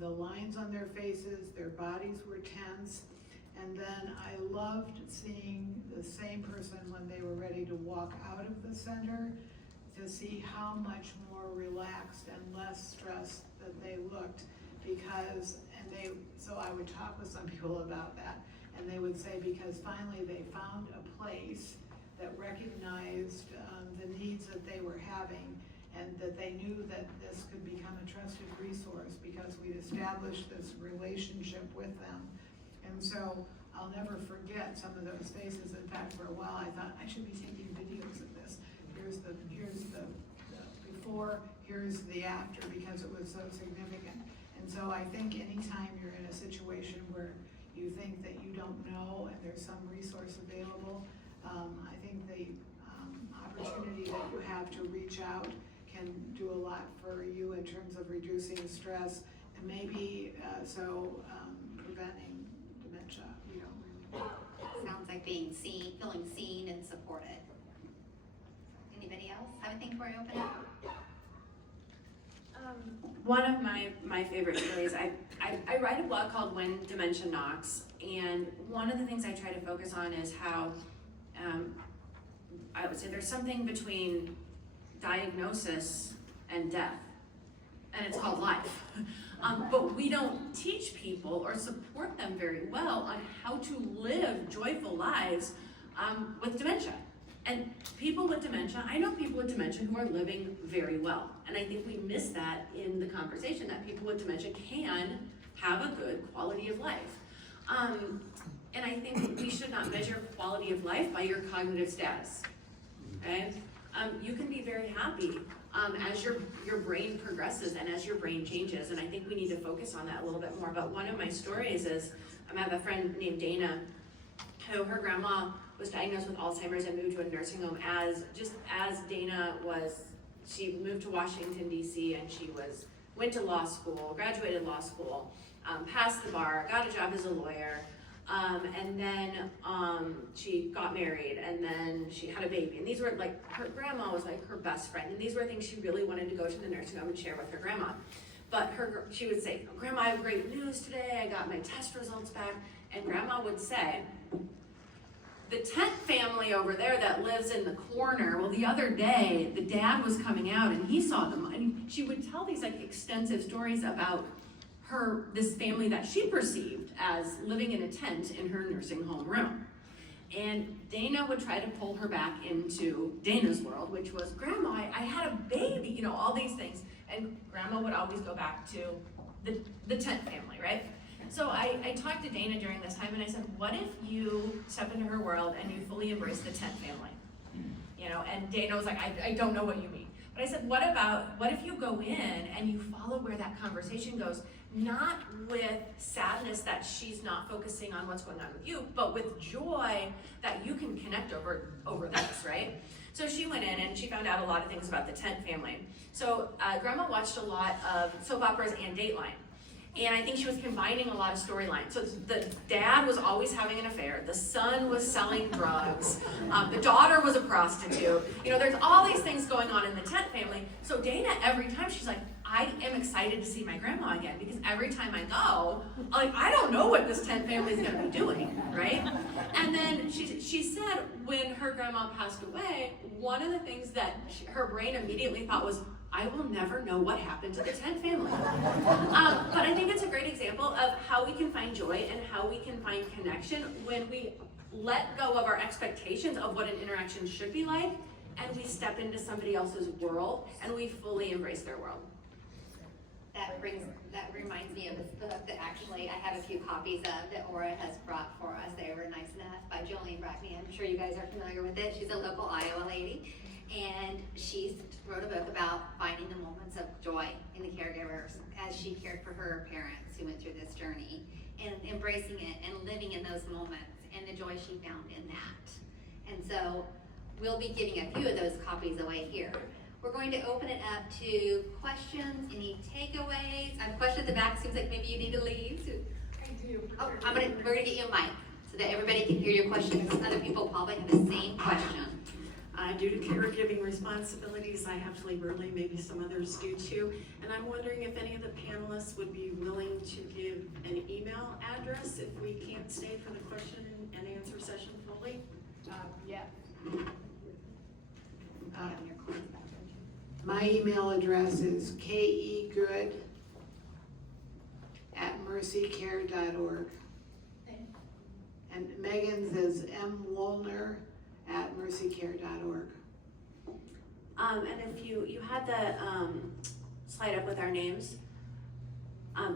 the lines on their faces, their bodies were tense, and then I loved seeing the same person when they were ready to walk out of the center to see how much more relaxed and less stressed that they looked so I would talk with some people about that, and they would say because finally they found a place that recognized the needs that they were having, and that they knew that this could become a trusted resource because we'd established this relationship with them. And so I'll never forget some of those faces. In fact, for a while I thought I should be taking videos of this. Here's the before, here's the after, because it was so significant. And so I think anytime you're in a situation where you think that you don't know and there's some resource available, I think the opportunity that you have to reach out can do a lot for you in terms of reducing stress and maybe preventing dementia. Sounds like being seen, feeling seen and supported. Anybody else have anything before I open up? One of my favorite stories, I write a blog called When Dementia Knocks, and one of the things I try to focus on is how I would say there's something between diagnosis and death, and it's called life. But we don't teach people or support them very well on how to live joyful lives with dementia. And people with dementia, I know people with dementia who are living very well. And I think we miss that in the conversation, that people with dementia can have a good quality of life. And I think we should not measure quality of life by your cognitive status, okay? You can be very happy as your brain progresses and as your brain changes. And I think we need to focus on that a little bit more. But one of my stories is, I have a friend named Dana, who her grandma was diagnosed with Alzheimer's and moved to a nursing home as Dana was, she moved to Washington, D.C., and she went to law school, graduated law school, passed the bar, got a job as a lawyer, and then she got married, and then she had a baby. And these were like, her grandma was like her best friend, and these were things she really wanted to go to the nursing home and share with her grandma. But she would say, Grandma, I have great news today, I got my test results back. And Grandma would say, the tent family over there that lives in the corner, well, the other day, the dad was coming out and he saw them. And she would tell these like extensive stories about this family that she perceived as living in a tent in her nursing home room. And Dana would try to pull her back into Dana's world, which was, Grandma, I had a baby, all these things. And Grandma would always go back to the tent family, right? So I talked to Dana during this time and I said, what if you step into her world and you fully embrace the tent family? And Dana was like, I don't know what you mean. But I said, what if you go in and you follow where that conversation goes, not with sadness that she's not focusing on what's going on with you, but with joy that you can connect over this, right? So she went in and she found out a lot of things about the tent family. So Grandma watched a lot of soap operas and Dateline. And I think she was combining a lot of storylines. So the dad was always having an affair. The son was selling drugs. The daughter was a prostitute. There's all these things going on in the tent family. So Dana, every time she's like, I am excited to see my grandma again because every time I go, I don't know what this tent family is going to be doing, right? And then she said when her grandma passed away, one of the things that her brain immediately thought was, I will never know what happened to the tent family. But I think it's a great example of how we can find joy and how we can find connection when we let go of our expectations of what an interaction should be like and we step into somebody else's world and we fully embrace their world. That reminds me of this book that actually I have a few copies of that Aura has brought for us. They were nice enough, by Jolene Brackney. I'm sure you guys are familiar with it. She's a local Iowa lady. And she wrote a book about finding the moments of joy in the caregivers as she cared for her parents who went through this journey and embracing it and living in those moments and the joy she found in that. And so we'll be giving a few of those copies away here. We're going to open it up to questions, any takeaways. I have a question at the back. Seems like maybe you need to leave. I do. Oh, we're gonna get you a mic so that everybody can hear your questions. Other people probably have the same question. Due to caregiving responsibilities, I have to leave early, maybe some others do too. And I'm wondering if any of the panelists would be willing to give an email address if we can't stay for the question and answer session fully? Yeah. My email address is kegood@mercycare.org. And Megan's is mwoolner@mercycare.org. And if you had the slide up with our names.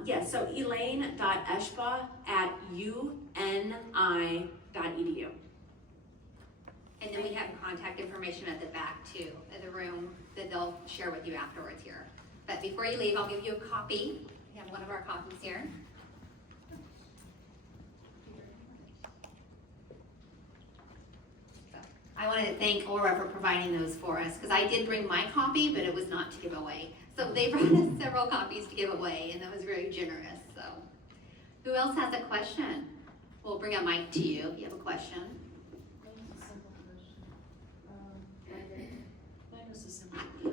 Yes, so elaine.eschba@uni.edu. And then we have contact information at the back too, in the room that they'll share with you afterwards here. But before you leave, I'll give you a copy. We have one of our copies here. So, I wanted to thank Aura for providing those for us because I did bring my copy, but it was not to give away. So they brought us several copies to give away, and that was very generous. So, who else has a question? We'll bring a mic to you if you have a question.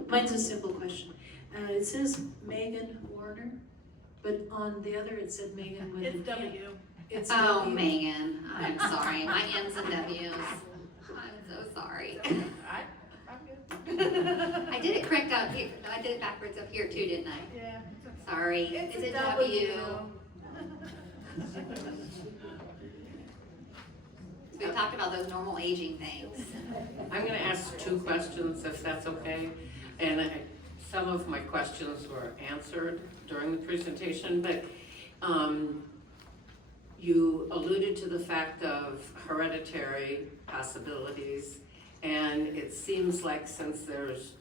Mine's a simple question. It says Megan Warner, but on the other it said Megan with It's an N. W. It's Oh, W. Megan, I'm sorry. My N's and W's. I'm so sorry. I'm good. I did it correct up here. No, I did it backwards up here too, didn't I? Yeah. Sorry. It's Is a it W. We talked about those normal aging things. I'm going to ask two questions, if that's okay. And some of my questions were answered during the presentation, but you alluded to the fact of hereditary possibilities, and it seems like since there's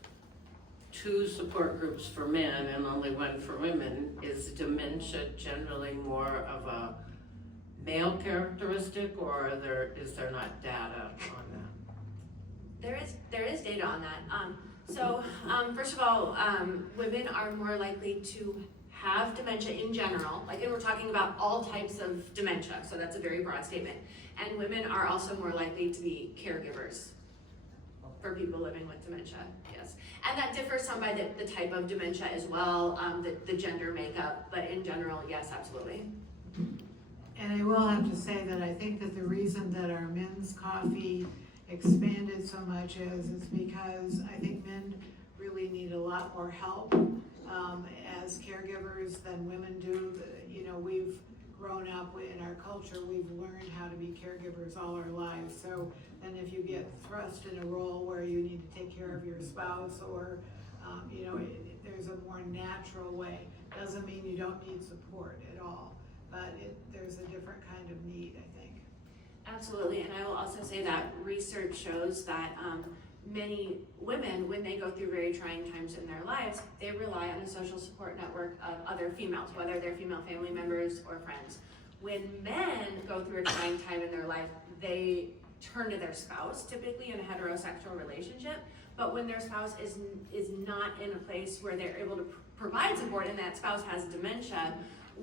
2 support groups for men and only 1 for women, is dementia generally more of a male characteristic, or is there not data on that? There is data on that. First of all, women are more likely to have dementia in general, and we're talking about all types of dementia, so that's a very broad statement. And women are also more likely to be caregivers for people living with dementia, yes. And that differs some by the type of dementia as well, the gender makeup, but in general, yes, absolutely. And I will have to say that I think that the reason that our men's coffee expanded so much is because I think men really need a lot more help as caregivers than women do. You know, we've grown up in our culture, we've learned how to be caregivers all our lives. So then if you get thrust in a role where you need to take care of your spouse or, you know, there's a more natural way. Doesn't mean you don't need support at all, but there's a different kind of need, I think. Absolutely, and I will also say that research shows that many women, when they go through very trying times in their lives, they rely on a social support network of other females, whether they're female family members or friends. When men go through a trying time in their life, they turn to their spouse, typically in a heterosexual relationship, but when their spouse is not in a place where they're able to provide support and that spouse has dementia,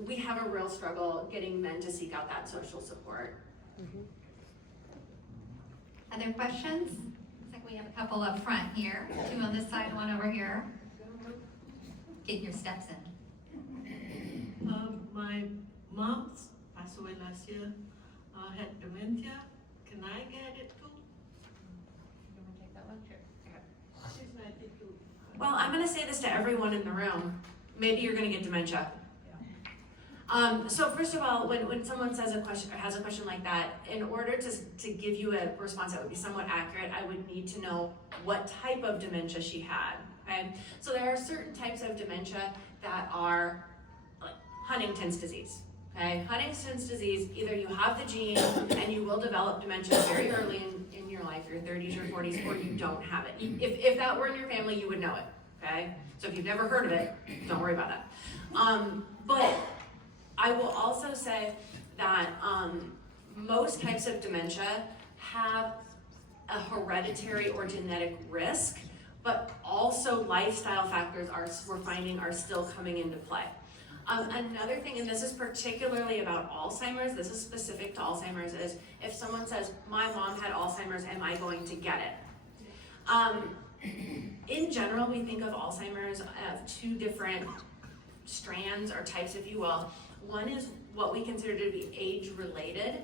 we have a real struggle getting men to seek out that social support. Other questions? Looks like we have a couple up front here, 2 on this side, 1 over here. Get your steps in. My mom passed away last year, had dementia. Can I get it too? You want to take that one? Sure. She's 92. Well, I'm gonna say this to everyone in the room. Maybe you're gonna get dementia. So first of all, when someone has a question like that, in order to give you a response that would be somewhat accurate, I would need to know what type of dementia she had, okay? So there are certain types of dementia that are like Huntington's disease, okay? Huntington's disease, either you have the gene and you will develop dementia very early in your life, your 30s or 40s, or you don't have it. If that were in your family, you would know it, okay? So if you've never heard of it, don't worry about that. But I will also say that most types of dementia have a hereditary or genetic risk, but also lifestyle factors we're finding are still coming into play. Another thing, and this is particularly about Alzheimer's, this is specific to Alzheimer's, is if someone says, my mom had Alzheimer's, am I going to get it? In general, we think of Alzheimer's of 2 different strands or types, if you will. One is what we consider to be age-related,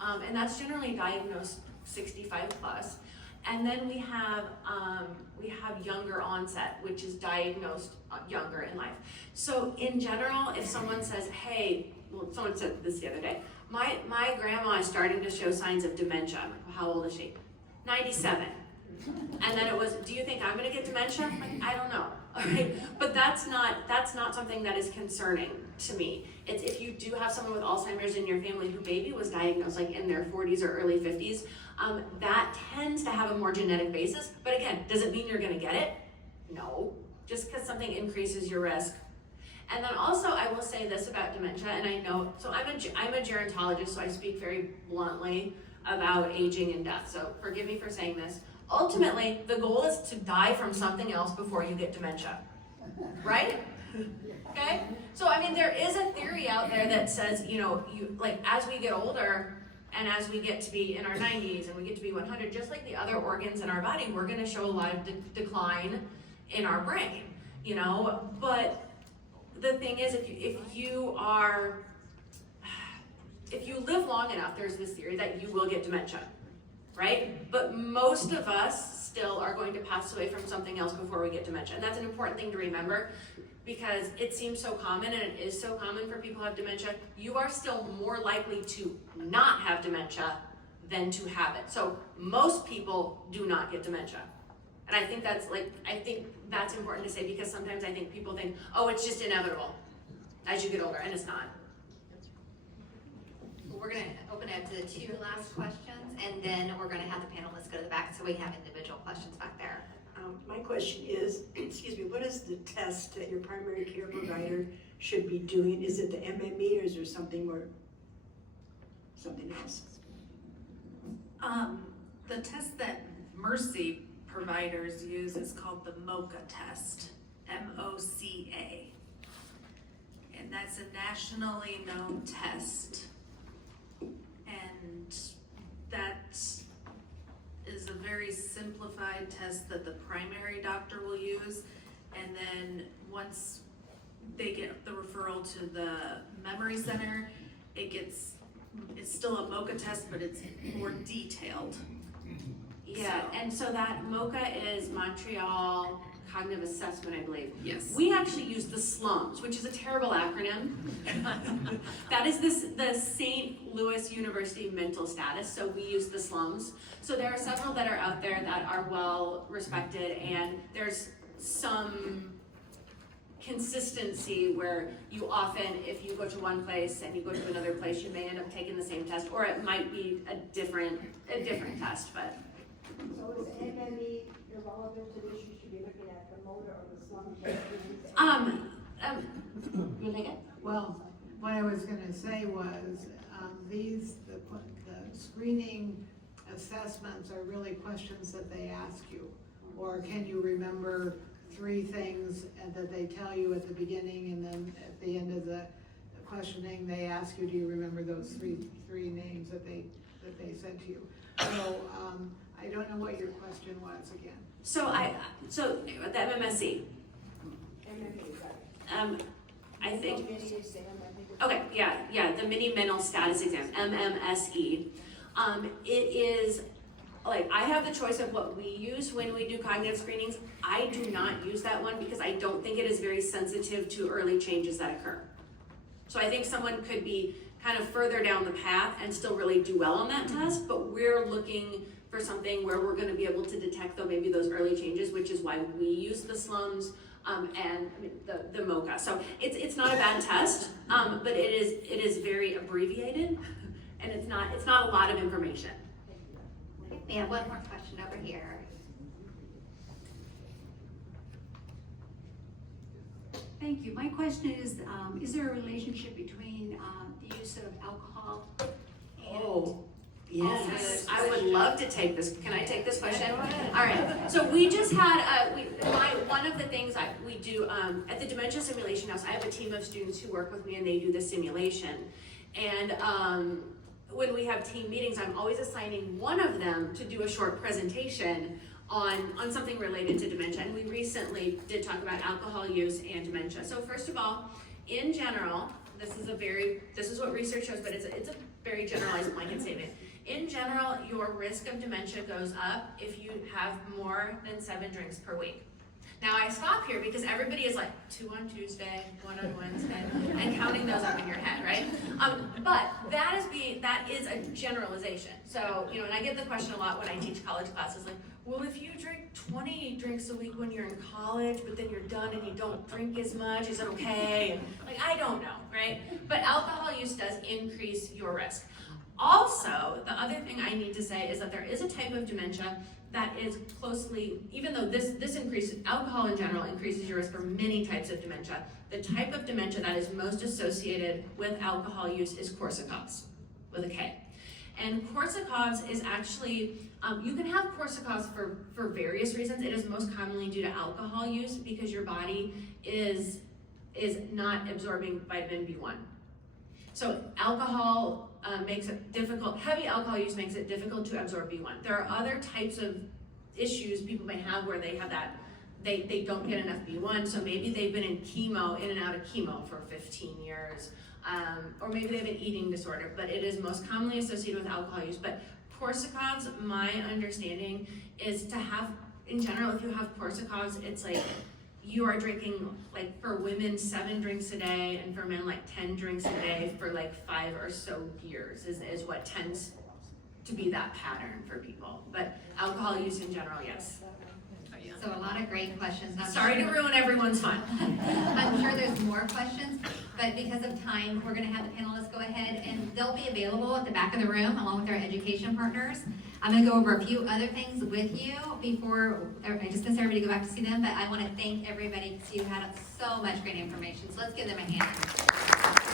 and that's generally diagnosed 65 plus. And then we have younger onset, which is diagnosed younger in life. So in general, if someone says, hey, well, someone said this the other day, my grandma is starting to show signs of dementia. I'm like, well, how old is she? 97. And then it was, do you think I'm gonna get dementia? I'm like, I don't know. All right, but that's not something that is concerning to me. It's if you do have someone with Alzheimer's in your family who maybe was diagnosed like in their 40s or early 50s, that tends to have a more genetic basis. But again, does it mean you're gonna get it? No, just because something increases your risk. And then also I will say this about dementia, and I know, so I'm a gerontologist, so I speak very bluntly about aging and death, so forgive me for saying this. Ultimately, the goal is to die from something else before you get dementia, right? Okay? So, I mean, there is a theory out there that says, you know, as we get older and as we get to be in our 90s and we get to be 100, just like the other organs in our body, we're going to show a lot of decline in our brain, you know? But the thing is, if you live long enough, there's this theory that you will get dementia. Right? But most of us still are going to pass away from something else before we get dementia. And that's an important thing to remember because it seems so common, and it is so common for people who have dementia. You are still more likely to not have dementia than to have it. So most people do not get dementia. And I think that's important to say because sometimes I think people think, oh, it's just inevitable as you get older, and it's not. We're going to open it up to the 2 last questions, and then we're going to have the panelists go to the back so we have individual questions back there. My question is, excuse me, what is the test that your primary care provider should be doing? Is it the MME or is there something else? The test that Mercy providers use is called the MOCA test, MOCA. And that's a nationally known test. And that is a very simplified test that the primary doctor will use. And then once they get the referral to the memory center, it's still a MOCA test, but it's more detailed. Yeah, and so that MOCA is Montreal Cognitive Assessment, I believe. Yes. We actually use the SLUMS, which is a terrible acronym. That is the St. Louis University mental status, so we use the SLUMS. So there are several that are out there that are well respected, and there's some consistency where you often, if you go to one place and you go to another place, you may end up taking the same test, or it might be a different test, but. So is MME irrelevant to this? You should be looking at the motor or the slum. You take it? Well, what I was gonna say was, the screening assessments are really questions that they ask you. Or can you remember 3 things that they tell you at the beginning, and then at the end of the questioning, they ask you, do you remember those three names that they said to you? So, I don't know what your question was again. So the MMSE. I think. Okay, yeah, the mini mental status exam, MMSE. It is, like, I have the choice of what we use when we do cognitive screenings. I do not use that one because I don't think it is very sensitive to early changes that occur. So I think someone could be kind of further down the path and still really do well on that test, but we're looking for something where we're gonna be able to detect maybe those early changes, which is why we use the SLUMS and the MOCA. So it's not a bad test, but it is very abbreviated, and it's not a lot of information. We have one more question over here. Thank you. My question is there a relationship between the use of alcohol and... Yes, I would love to take this. Can I take this question? All right. So we just had one of the things we do at the Dementia Simulation House. I have a team of students who work with me, and they do the simulation. And when we have team meetings, I'm always assigning one of them to do a short presentation on something related to dementia. And we recently did talk about alcohol use and dementia. So first of all, in general, this is what research shows, but it's a very generalized blanket statement. In general, your risk of dementia goes up if you have more than 7 drinks per week. Now I stop here because everybody is like 2 on Tuesday, 1 on Wednesday, and counting those up in your head, right? But that is a generalization. So, and I get the question a lot when I teach college classes, like, well, if you drink 20 drinks a week when you're in college, but then you're done and you don't drink as much, is it okay? And, like, I don't know, right? But alcohol use does increase your risk. Also, the other thing I need to say is that there is a type of dementia that is closely, even though this increases, alcohol in general increases your risk for many types of dementia, the type of dementia that is most associated with alcohol use is Korsakoff's, with a K. And Korsakoff's is actually, you can have Korsakoff's for various reasons. It is most commonly due to alcohol use because your body is not absorbing vitamin B1. So alcohol makes it difficult, heavy alcohol use makes it difficult to absorb B1. There are other types of issues people may have where they have that, they don't get enough B1, so maybe they've been in and out of chemo for 15 years, or maybe they have an eating disorder, but it is most commonly associated with alcohol use. But Korsakoff's, my understanding is to have, in general, if you have Korsakoff's, it's like, you are drinking, like, for women 7 drinks a day, and for men like 10 drinks a day for like 5 or so years is what tends to be that pattern for people. But alcohol use in general, yes. So a lot of great questions. Sorry to ruin everyone's fun. I'm sure there's more questions, but because of time, we're gonna have the panelists go ahead and they'll be available at the back of the room along with our education partners. I'm gonna go over a few other things with you before, I just gonna say everybody go back to see them, but I wanna thank everybody because you had so much great information. So let's give them a hand.